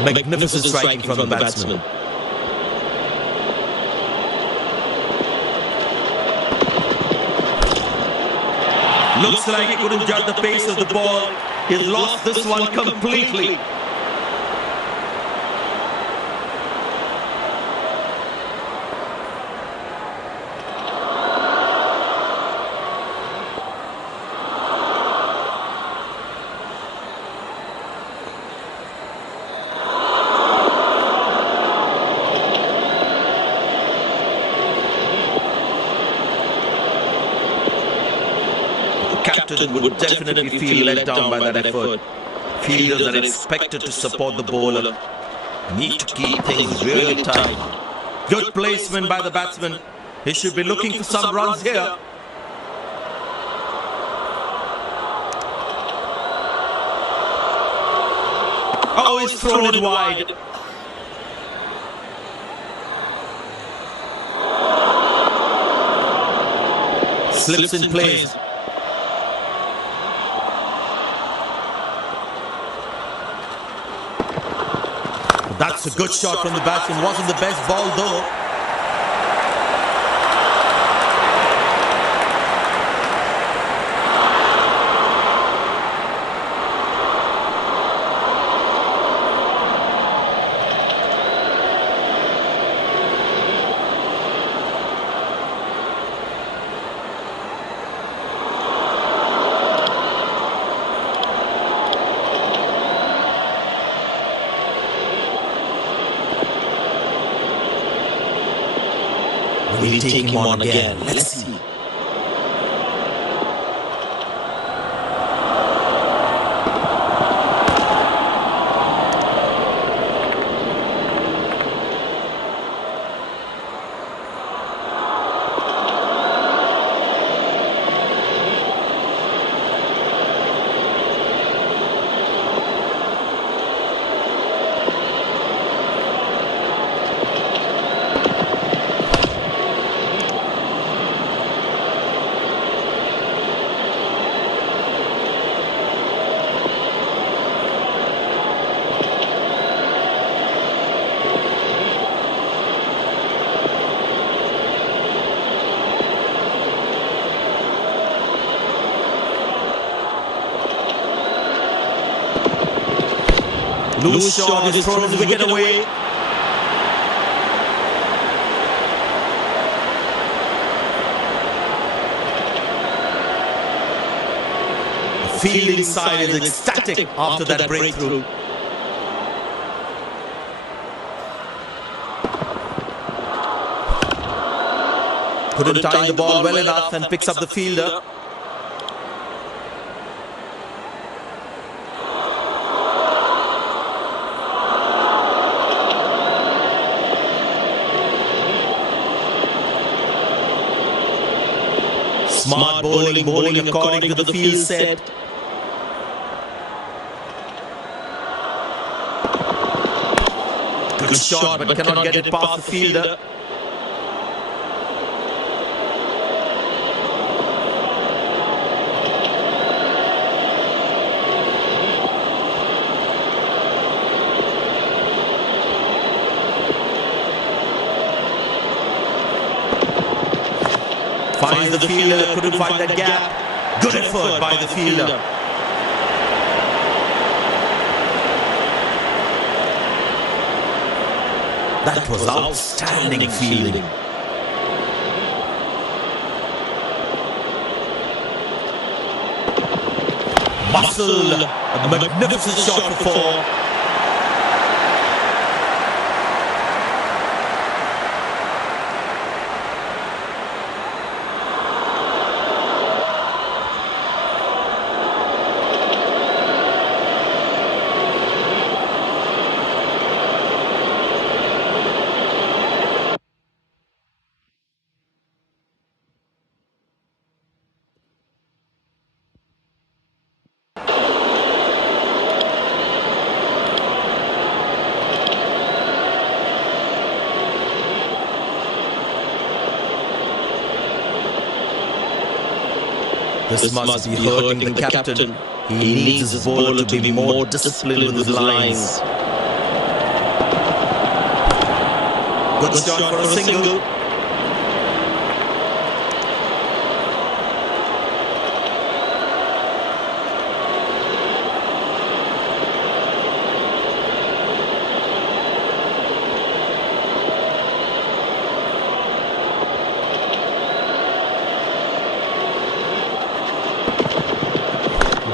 Magnificent striking from the batsman. Looks like he couldn't judge the pace of the ball. He's lost this one completely. Captain would definitely feel let down by that effort. Fielders are expected to support the bowler. Need to keep things really tight. Good placement by the batsman. He should be looking for some runs here. Oh, he's thrown it wide. Slips in place. That's a good shot from the batsman. Wasn't the best ball though. Will he take him on again? Let's see. Loose shot is thrown his wicket away. The fielding side is ecstatic after that breakthrough. Couldn't time the ball well enough and picks up the fielder. Smart bowling according to the field set. Good shot, but cannot get it past the fielder. Finds the fielder, couldn't find that gap. Good effort by the fielder. That was outstanding fielding. Muscle, a magnificent shot for four. This must be hurting the captain. He needs his bowler to be more disciplined with his lines. Good shot for a single.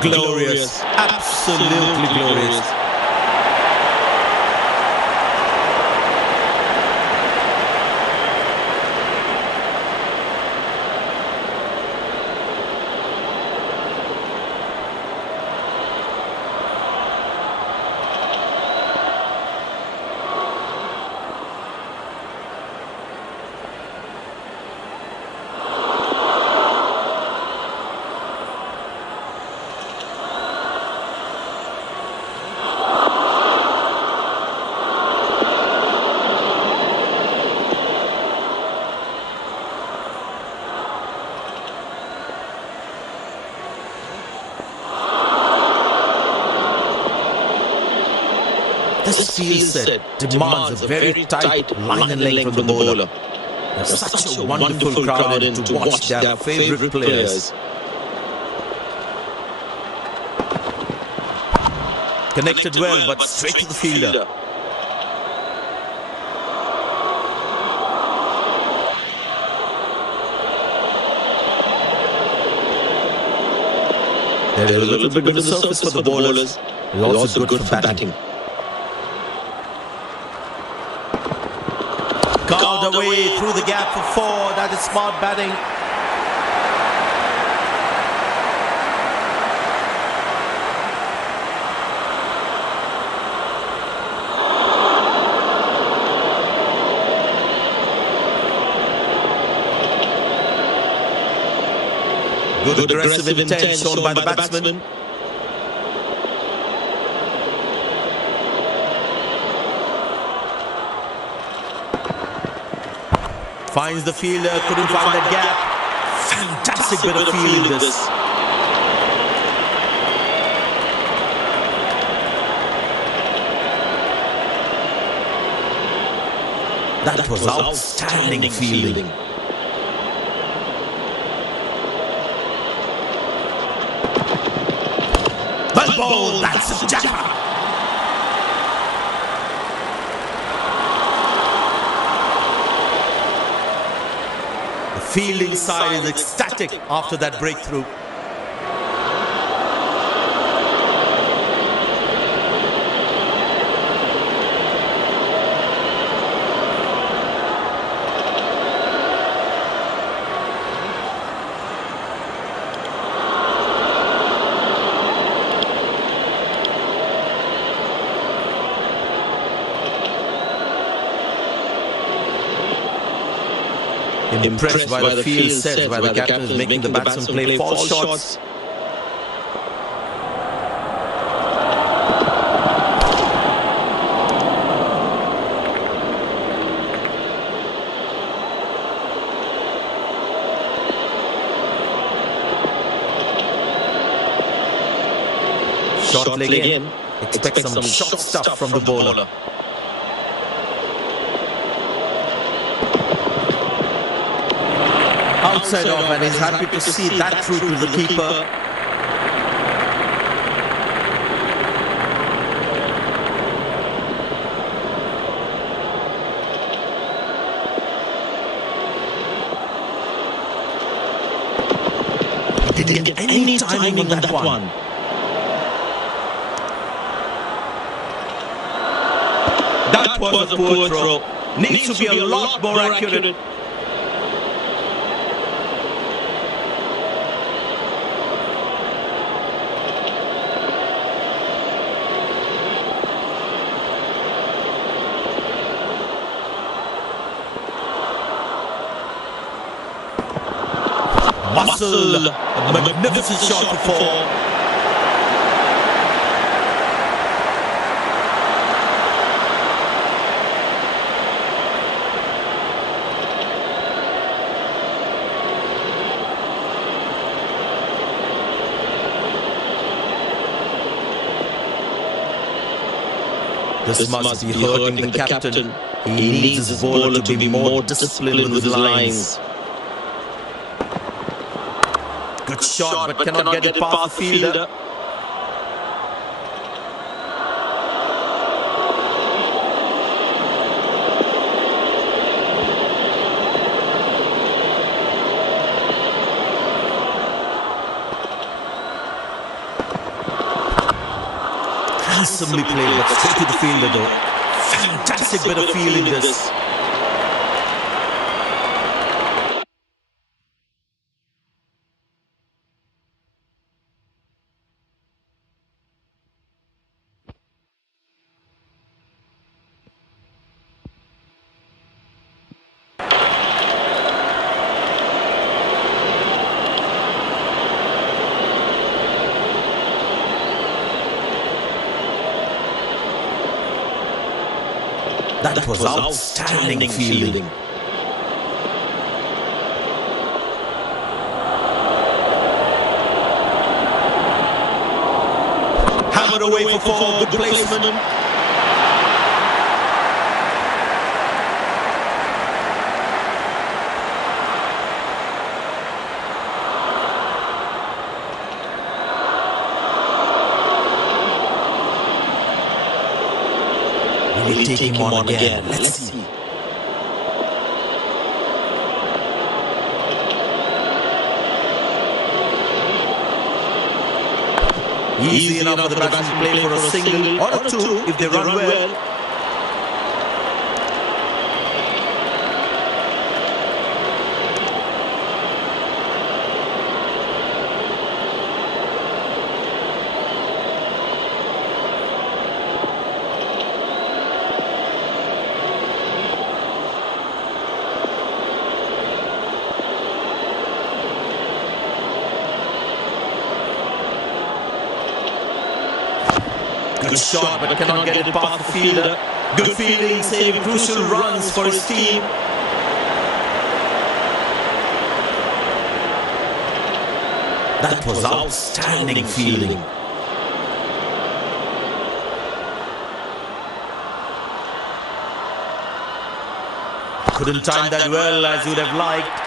Glorious, absolutely glorious. This field set demands a very tight line and length from the bowler. There's such a wonderful crowd in to watch their favourite players. Connected well, but straight to the fielder. There is a little bit of the surface for the bowlers. It's also good for batting. Carved away through the gap for 4. That is smart batting. Good aggressive intent shown by the batsman. Finds the fielder, couldn't find that gap. Fantastic bit of fielding this. That was outstanding fielding. Well bowled, that's a japper. Fielding side is ecstatic after that breakthrough. Impressed by the field sets where the captain is making the batsman play false shots. Short leg in. Expect some short stuff from the bowler. Outside off, and he's happy to see that through to the keeper. Didn't get any timing on that one. That was a poor throw. Needs to be a lot more accurate. Muscle, a magnificent shot for 4. This must be hurting the captain. He needs his bowler to be more disciplined with his lines. Good shot, but cannot get it past the fielder. Handsomely played, but straight to the fielder though. Fantastic bit of fielding this. That was outstanding fielding. Hammered away for four, good placement. Will he take him on again? Let's see. Easy enough for the batsman to play for a single or a two if they run well. Good shot, but cannot get it past the fielder. Good fielding, saving crucial runs for his team. That was outstanding fielding. Couldn't time that well as you'd have liked.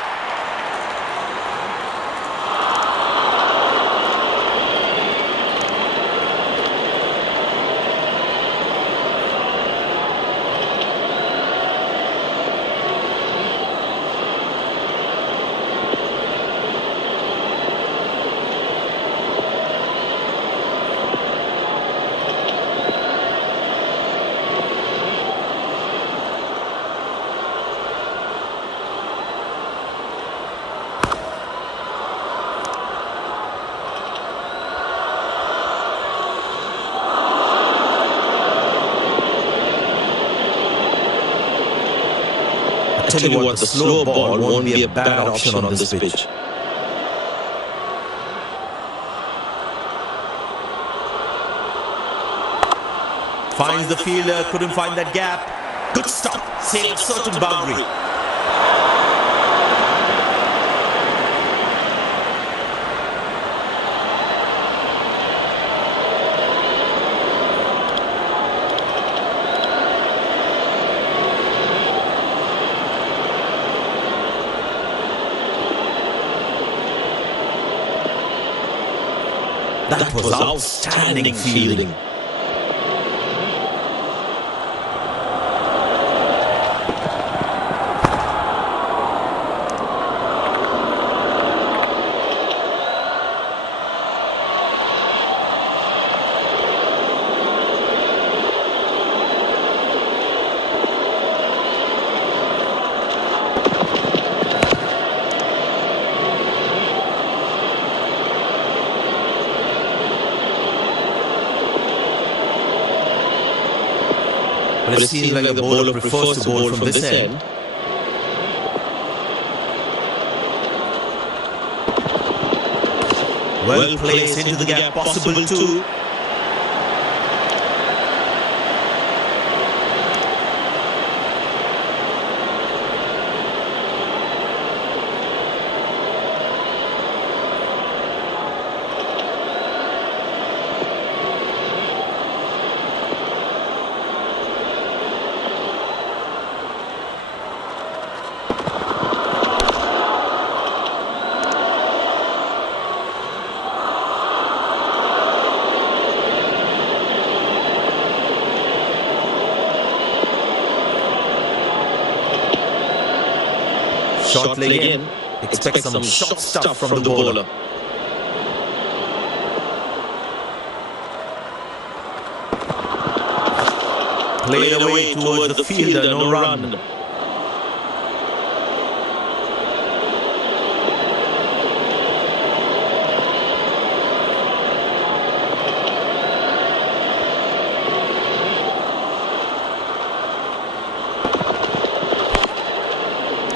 I tell you what, the slow ball won't be a bad option on this pitch. Finds the fielder, couldn't find that gap. Good stop, saved a certain boundary. That was outstanding fielding. But it seems like the bowler prefers to bowl from this end. Well placed into the gap, possible too. Short leg in. Expect some short stuff from the bowler. Played away towards the fielder, no run.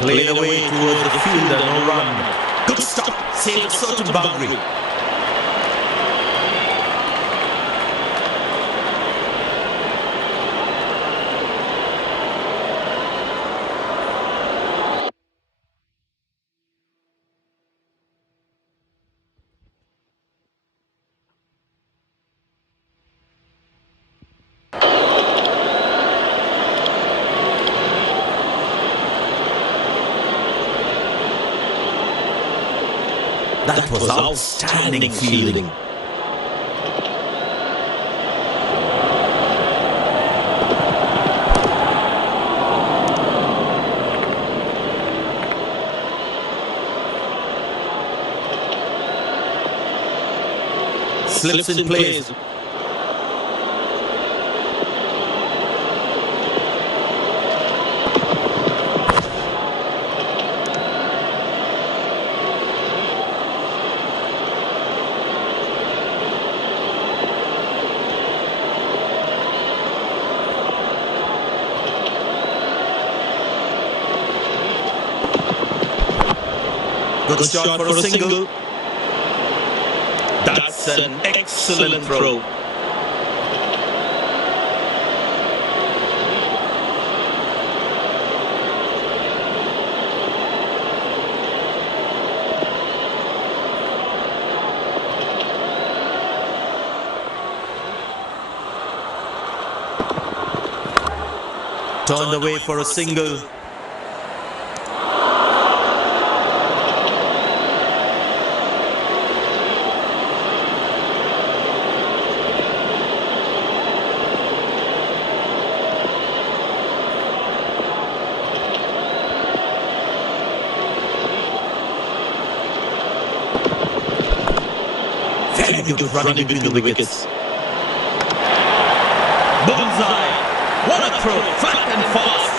Played away towards the fielder, no run. Good stop, saved a certain boundary. That was outstanding fielding. Slips in place. Good shot for a single. That's an excellent throw. Turned away for a single. Very good running between the wickets. Bullseye! What a throw! Flat and fast!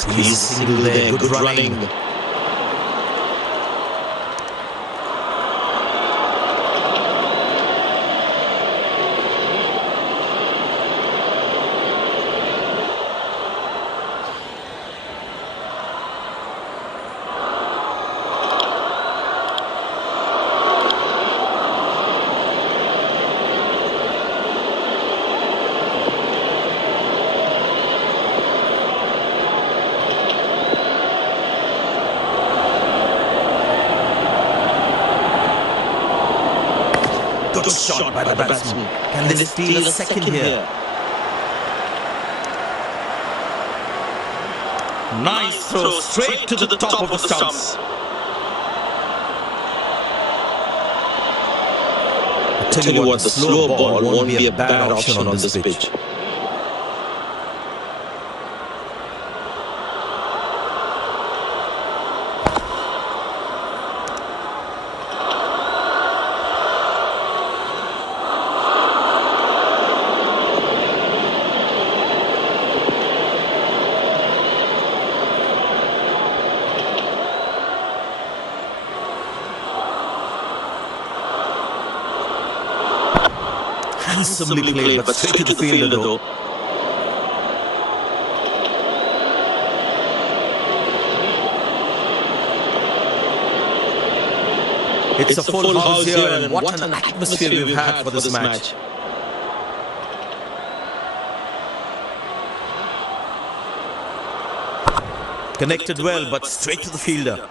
Squeeze single there, good running. Good shot by the batsman. Can they steal a second here? Nice throw straight to the top of the stumps. I tell you what, the slow ball won't be a bad option on this pitch. Handsomely played, but straight to the fielder though. It's a full house here, and what an atmosphere we've had for this match. Connected well, but straight to the fielder.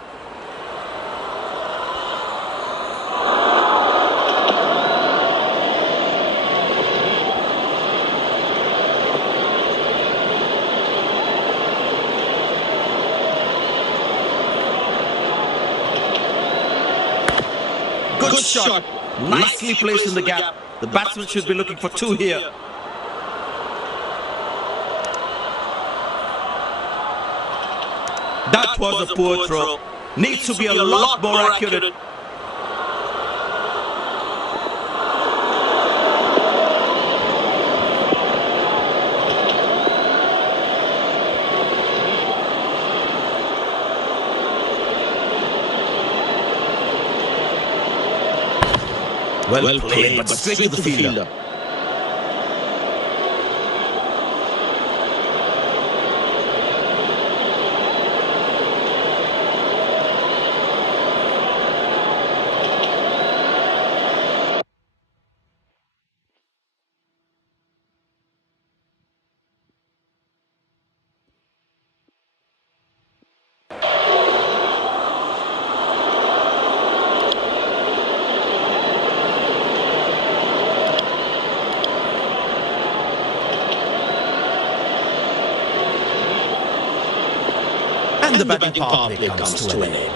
Good shot. Nicely placed in the gap. The batsman should be looking for two here. That was a poor throw. Needs to be a lot more accurate. Well played, but straight to the fielder. And the batting power play comes to an end.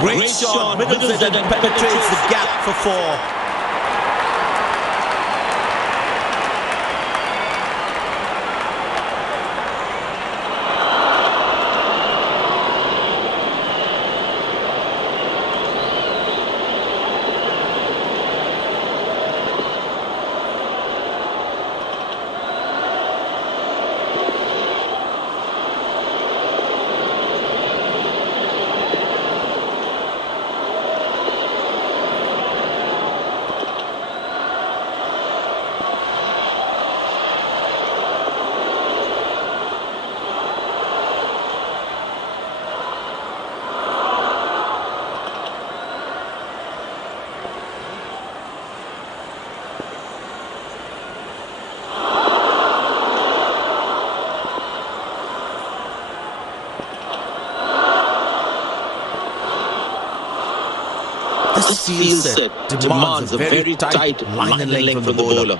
Great shot, middles it and penetrates the gap for four. This field set demands a very tight line and length from the bowler.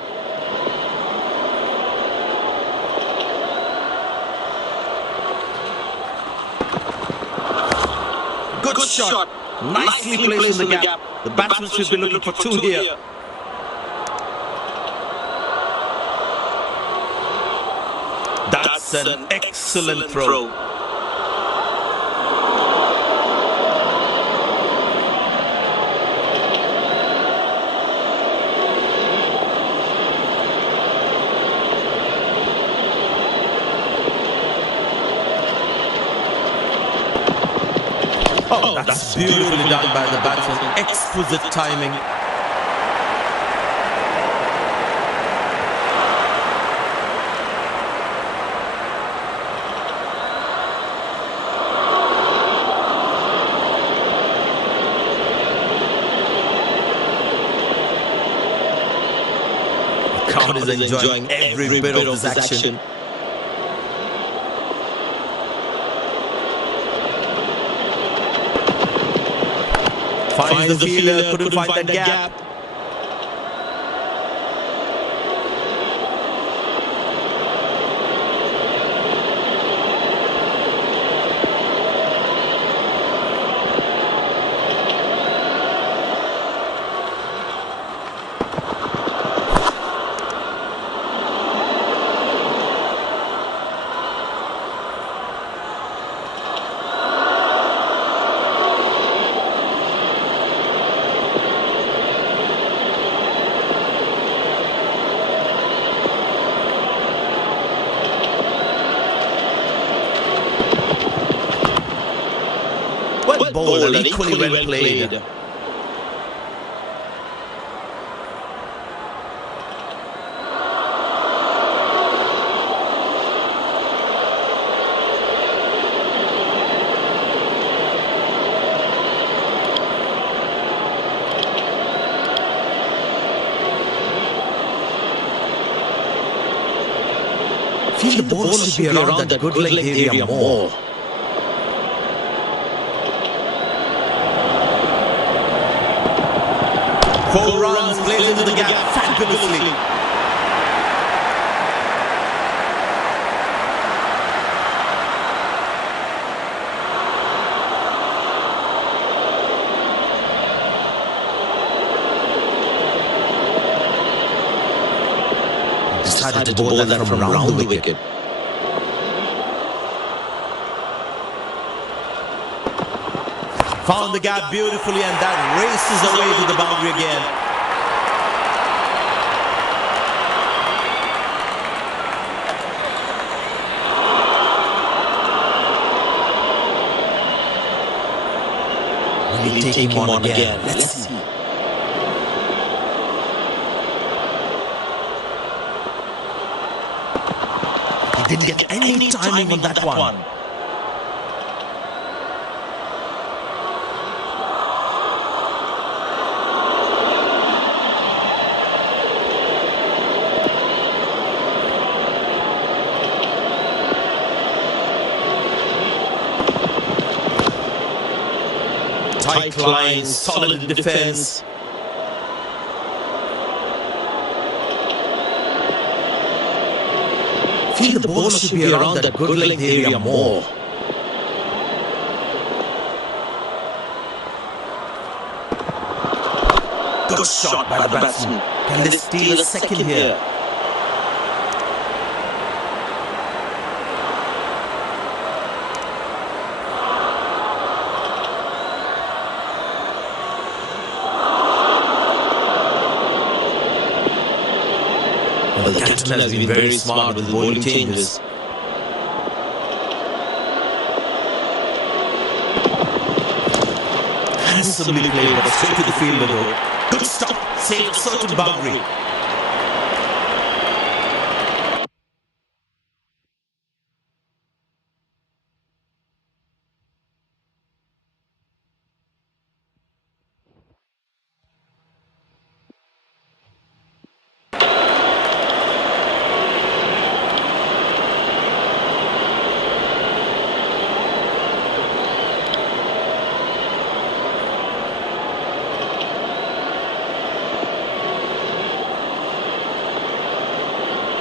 Good shot. Nicely placed in the gap. The batsman should be looking for two here. That's an excellent throw. Oh, that's beautifully done by the batsman. Exquisite timing. The crowd is enjoying every bit of this action. Finds the fielder, couldn't find that gap. Well bowled and equally well played. Feel the ball should be around that good leg area more. Four runs, plays into the gap fabulously. decided to bowl that from round the wicket. Found the gap beautifully, and that races away to the boundary again. Will he take him on again? Let's see. He didn't get any timing on that one. Tight lines, solid defense. Feel the ball should be around that good length area more. Good shot by the batsman. Can they steal a second here? The captain has been very smart with bowling changes. Handsomely played, but straight to the fielder though. Good stop, saved certain boundary.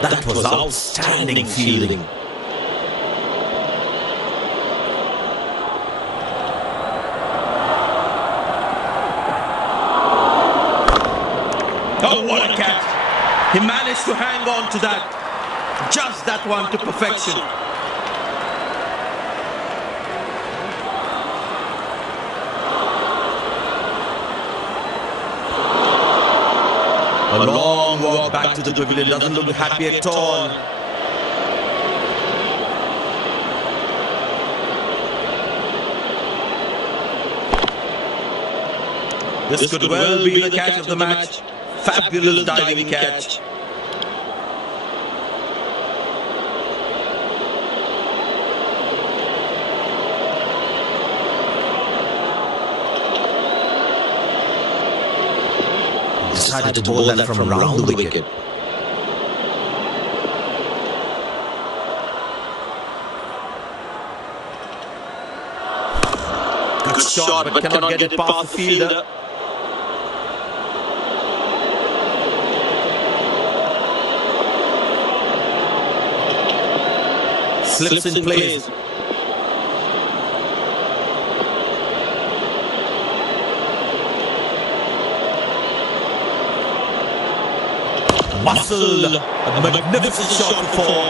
That was outstanding fielding. Oh, what a catch! He managed to hang on to that. Just that one to perfection. A long walk back to the pavilion, doesn't look happy at all. This could well be the catch of the match. Fabulous diving catch. Decided to bowl that from round the wicket. Good shot, but cannot get it past the fielder. Slips in place. Muscle, a magnificent shot for four.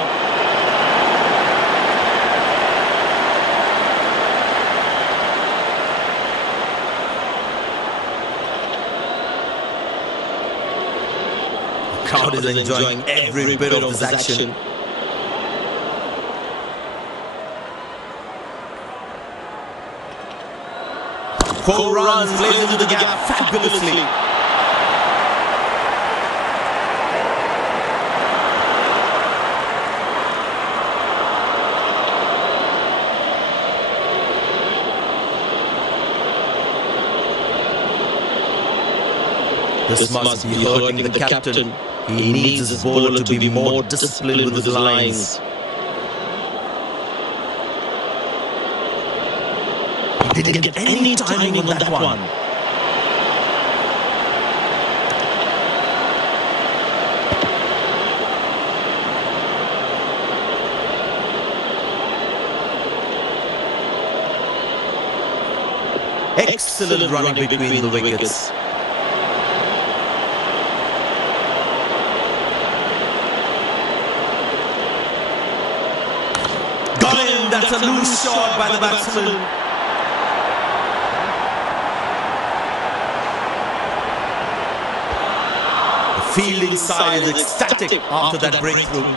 The crowd is enjoying every bit of this action. Four runs, plays into the gap fabulously. This must be hurting the captain. He needs his bowler to be more disciplined with his lines. He didn't get any timing on that one. Excellent running between the wickets. That's a loose shot by the batsman. The fielding side is ecstatic after that breakthrough.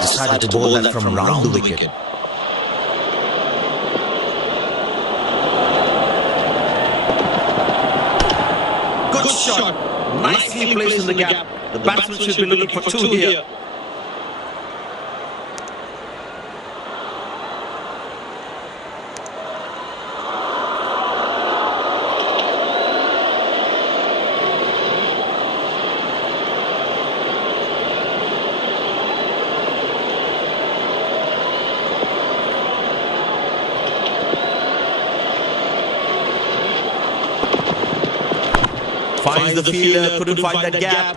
Decided to bowl that from round the wicket. Good shot. Nicely placed in the gap. The batsman should be looking for two here. Finds the fielder, couldn't find that gap.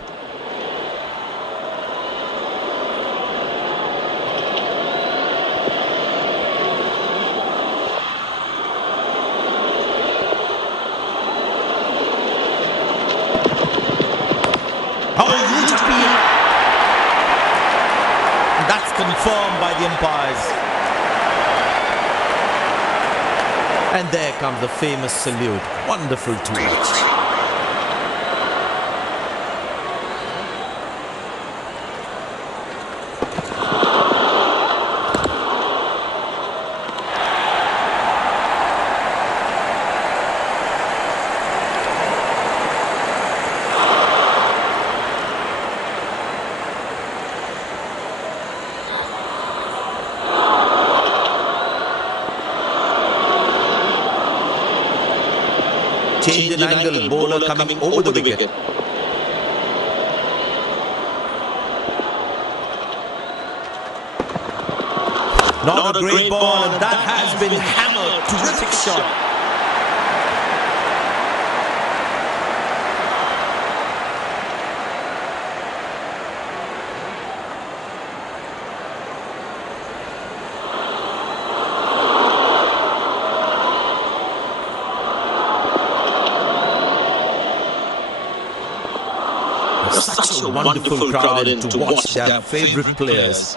That's confirmed by the umpires. And there comes the famous salute. Wonderful to watch. Change in angle, bowler coming over the wicket. Not a great ball, and that has been hammered. Terrific shot. Such a wonderful crowd in to watch their favourite players.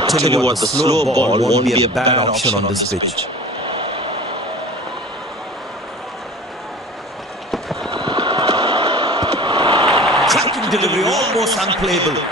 I tell you what, the slow ball won't be a bad option on this pitch. Delivery almost unplayable.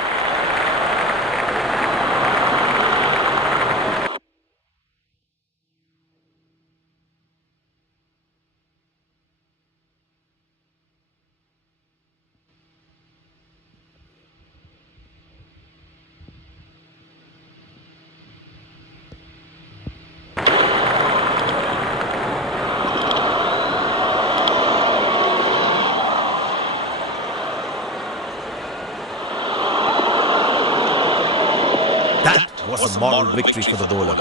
Was a moral victory for the bowler.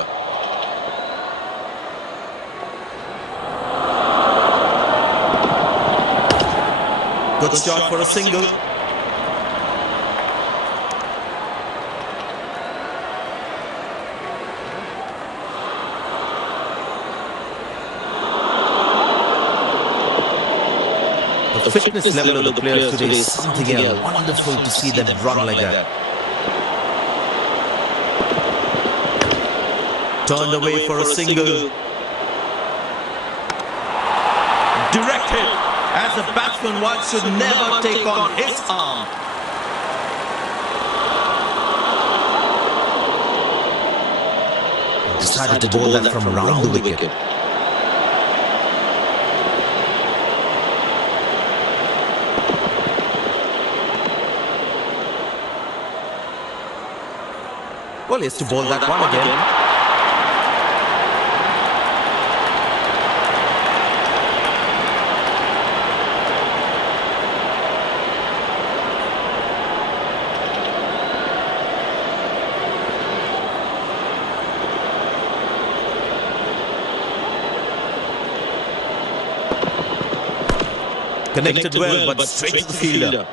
Good shot for a single. The fitness level of the players today is something else. Wonderful to see them run like that. Turned away for a single. Directed, as a batsman one should never take on his arm. Decided to bowl that from around the wicket. Well, he has to bowl that one again. Connected well, but straight to the fielder.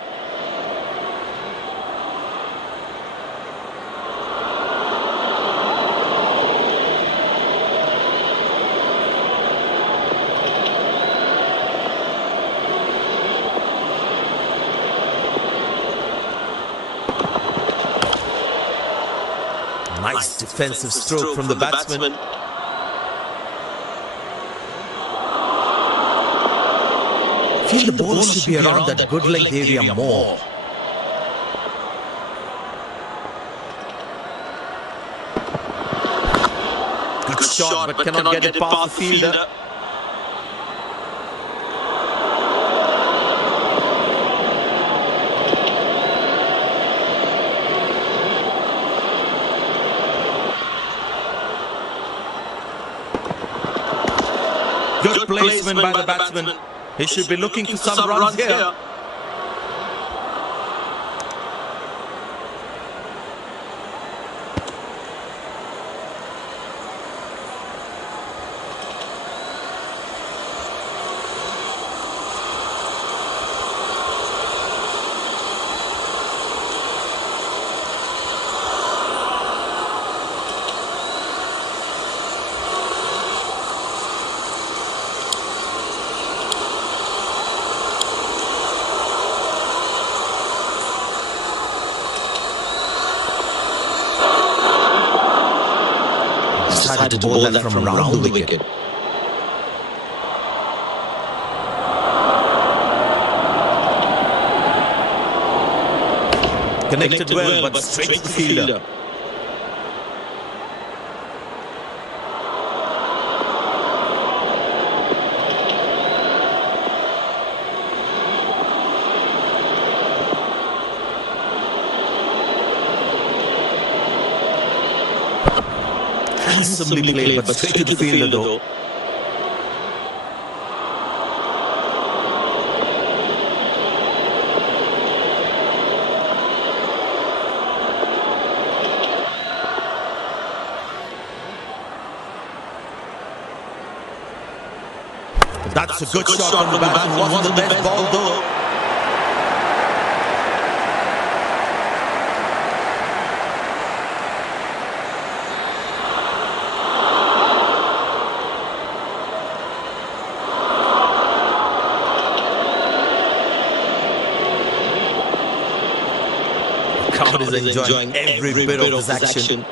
Nice defensive stroke from the batsman. I feel the ball should be around that good length area more. Good shot, but cannot get it past the fielder. Good placement by the batsman. He should be looking for some runs here. Decided to bowl that from around the wicket. Connected well, but straight to the fielder. Handsomely played, but straight to the fielder though. That's a good shot from the batsman. Wasn't the best ball though. The crowd is enjoying every bit of this action.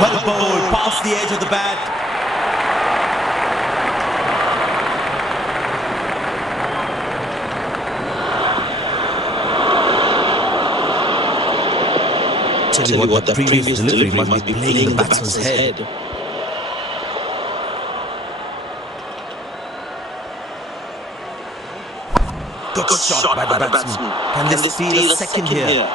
Well bowled, past the edge of the bat. Tell you what, the previous delivery must be playing the batsman's head. Good shot by the batsman. Can this steal a second here?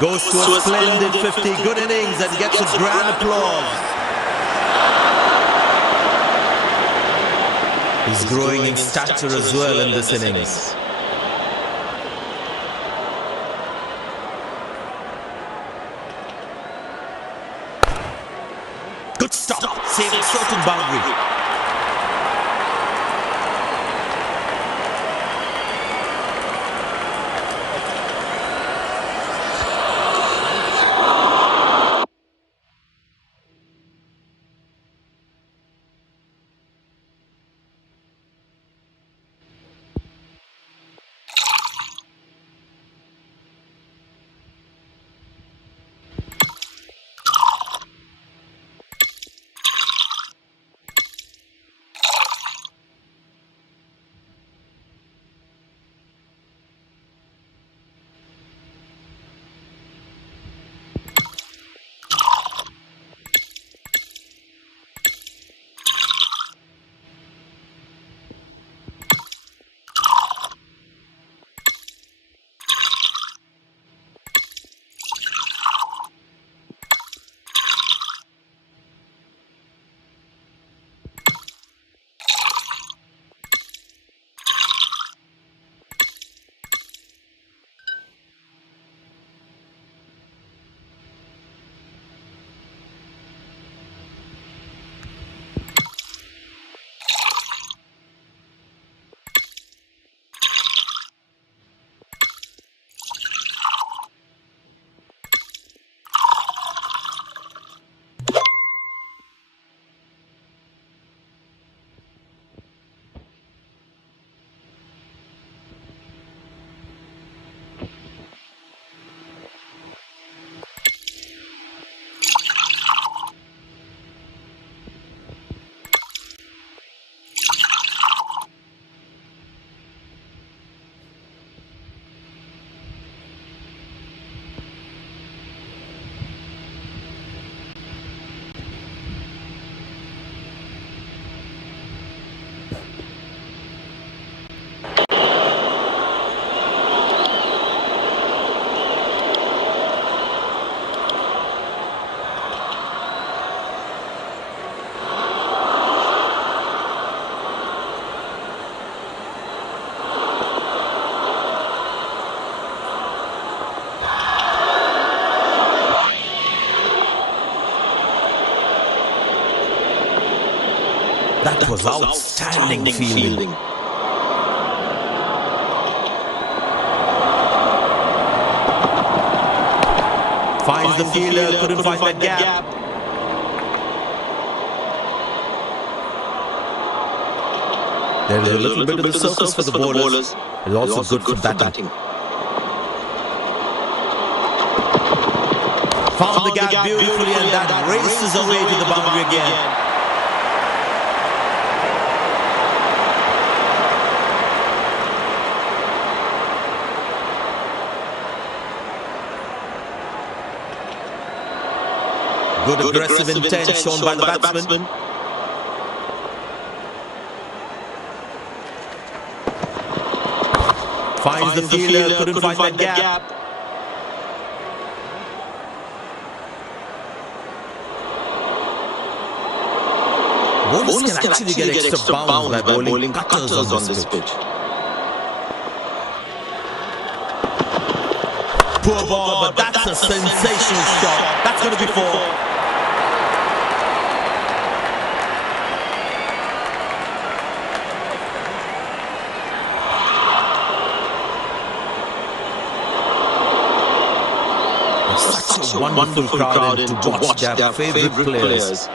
Goes to a splendid 50, good innings, and gets a grand applause. He's growing in stature as well in this innings. Good stop, saving short and boundary. was outstanding fielding. Finds the fielder, couldn't find that gap. There is a little bit of the surface for the bowlers. It's also good for batting. Found the gap beautifully, and that races away to the boundary again. Good aggressive intent shown by the batsman. Finds the fielder, couldn't find that gap. Bowlers can actually get extra bounce by bowling cutters on this pitch. Poor ball, but that's a sensational shot. That's going to be four. Such a wonderful crowd in to watch their favorite players.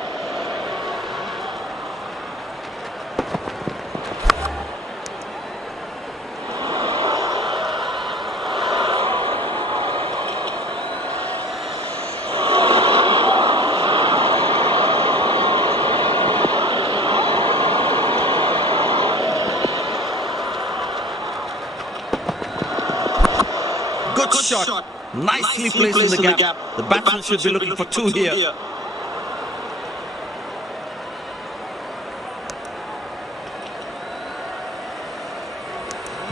Good shot. Nicely placed in the gap. The batsman should be looking for two here.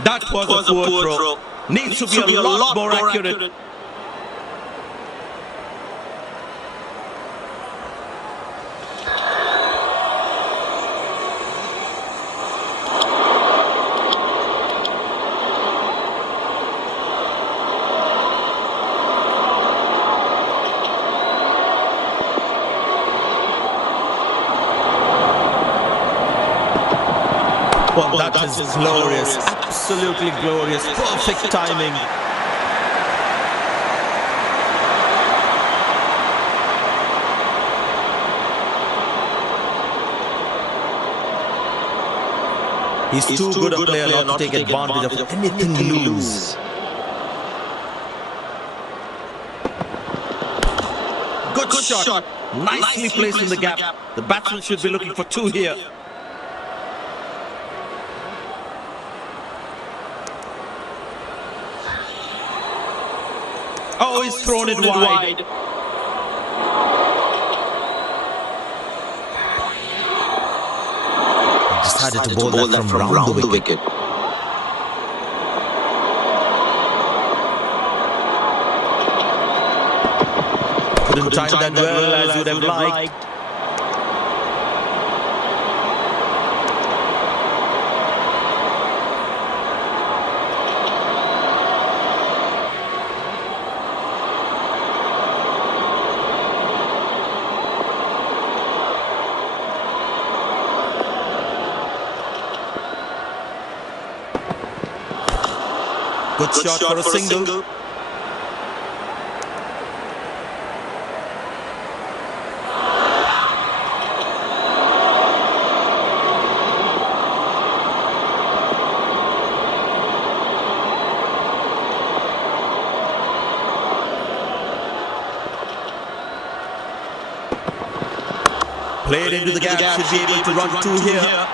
That was a poor throw. Needs to be a lot more accurate. Well, that is glorious, absolutely glorious, perfect timing. He's too good a player not to take advantage of anything loose. Good shot, nicely placed in the gap. The batsman should be looking for two here. Oh, he's thrown it wide. Decided to bowl that from round the wicket. Couldn't time that well as you'd have liked. Good shot for a single. Played into the gap, should be able to run two here.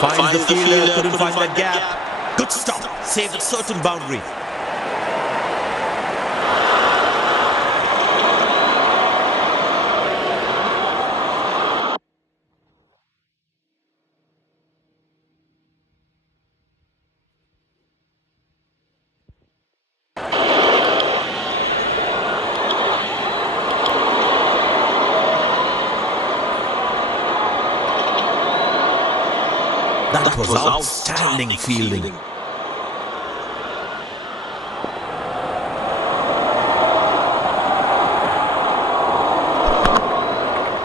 Finds the fielder, couldn't find that gap. Good stop, saved a certain boundary. That was outstanding fielding.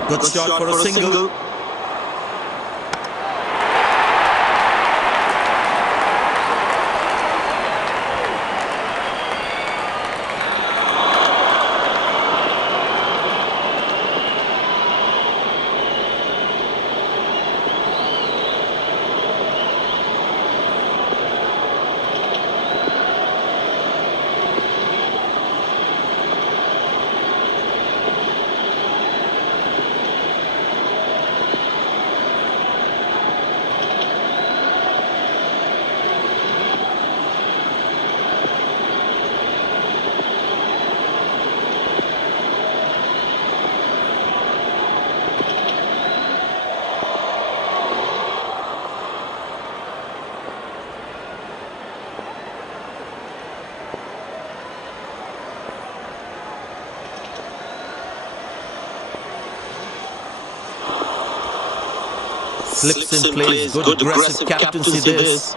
Good shot for a single. Slips in place, good aggressive captaincy this.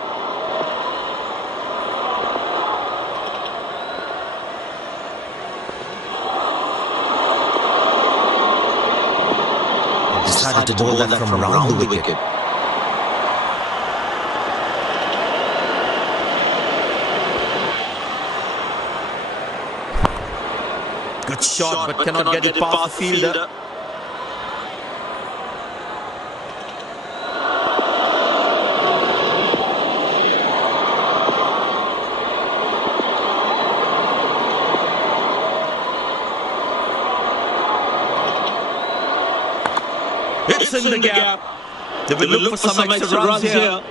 Decided to bowl that from around the wicket. Good shot, but cannot get it past the fielder. It's in the gap. They will look for some extra runs here.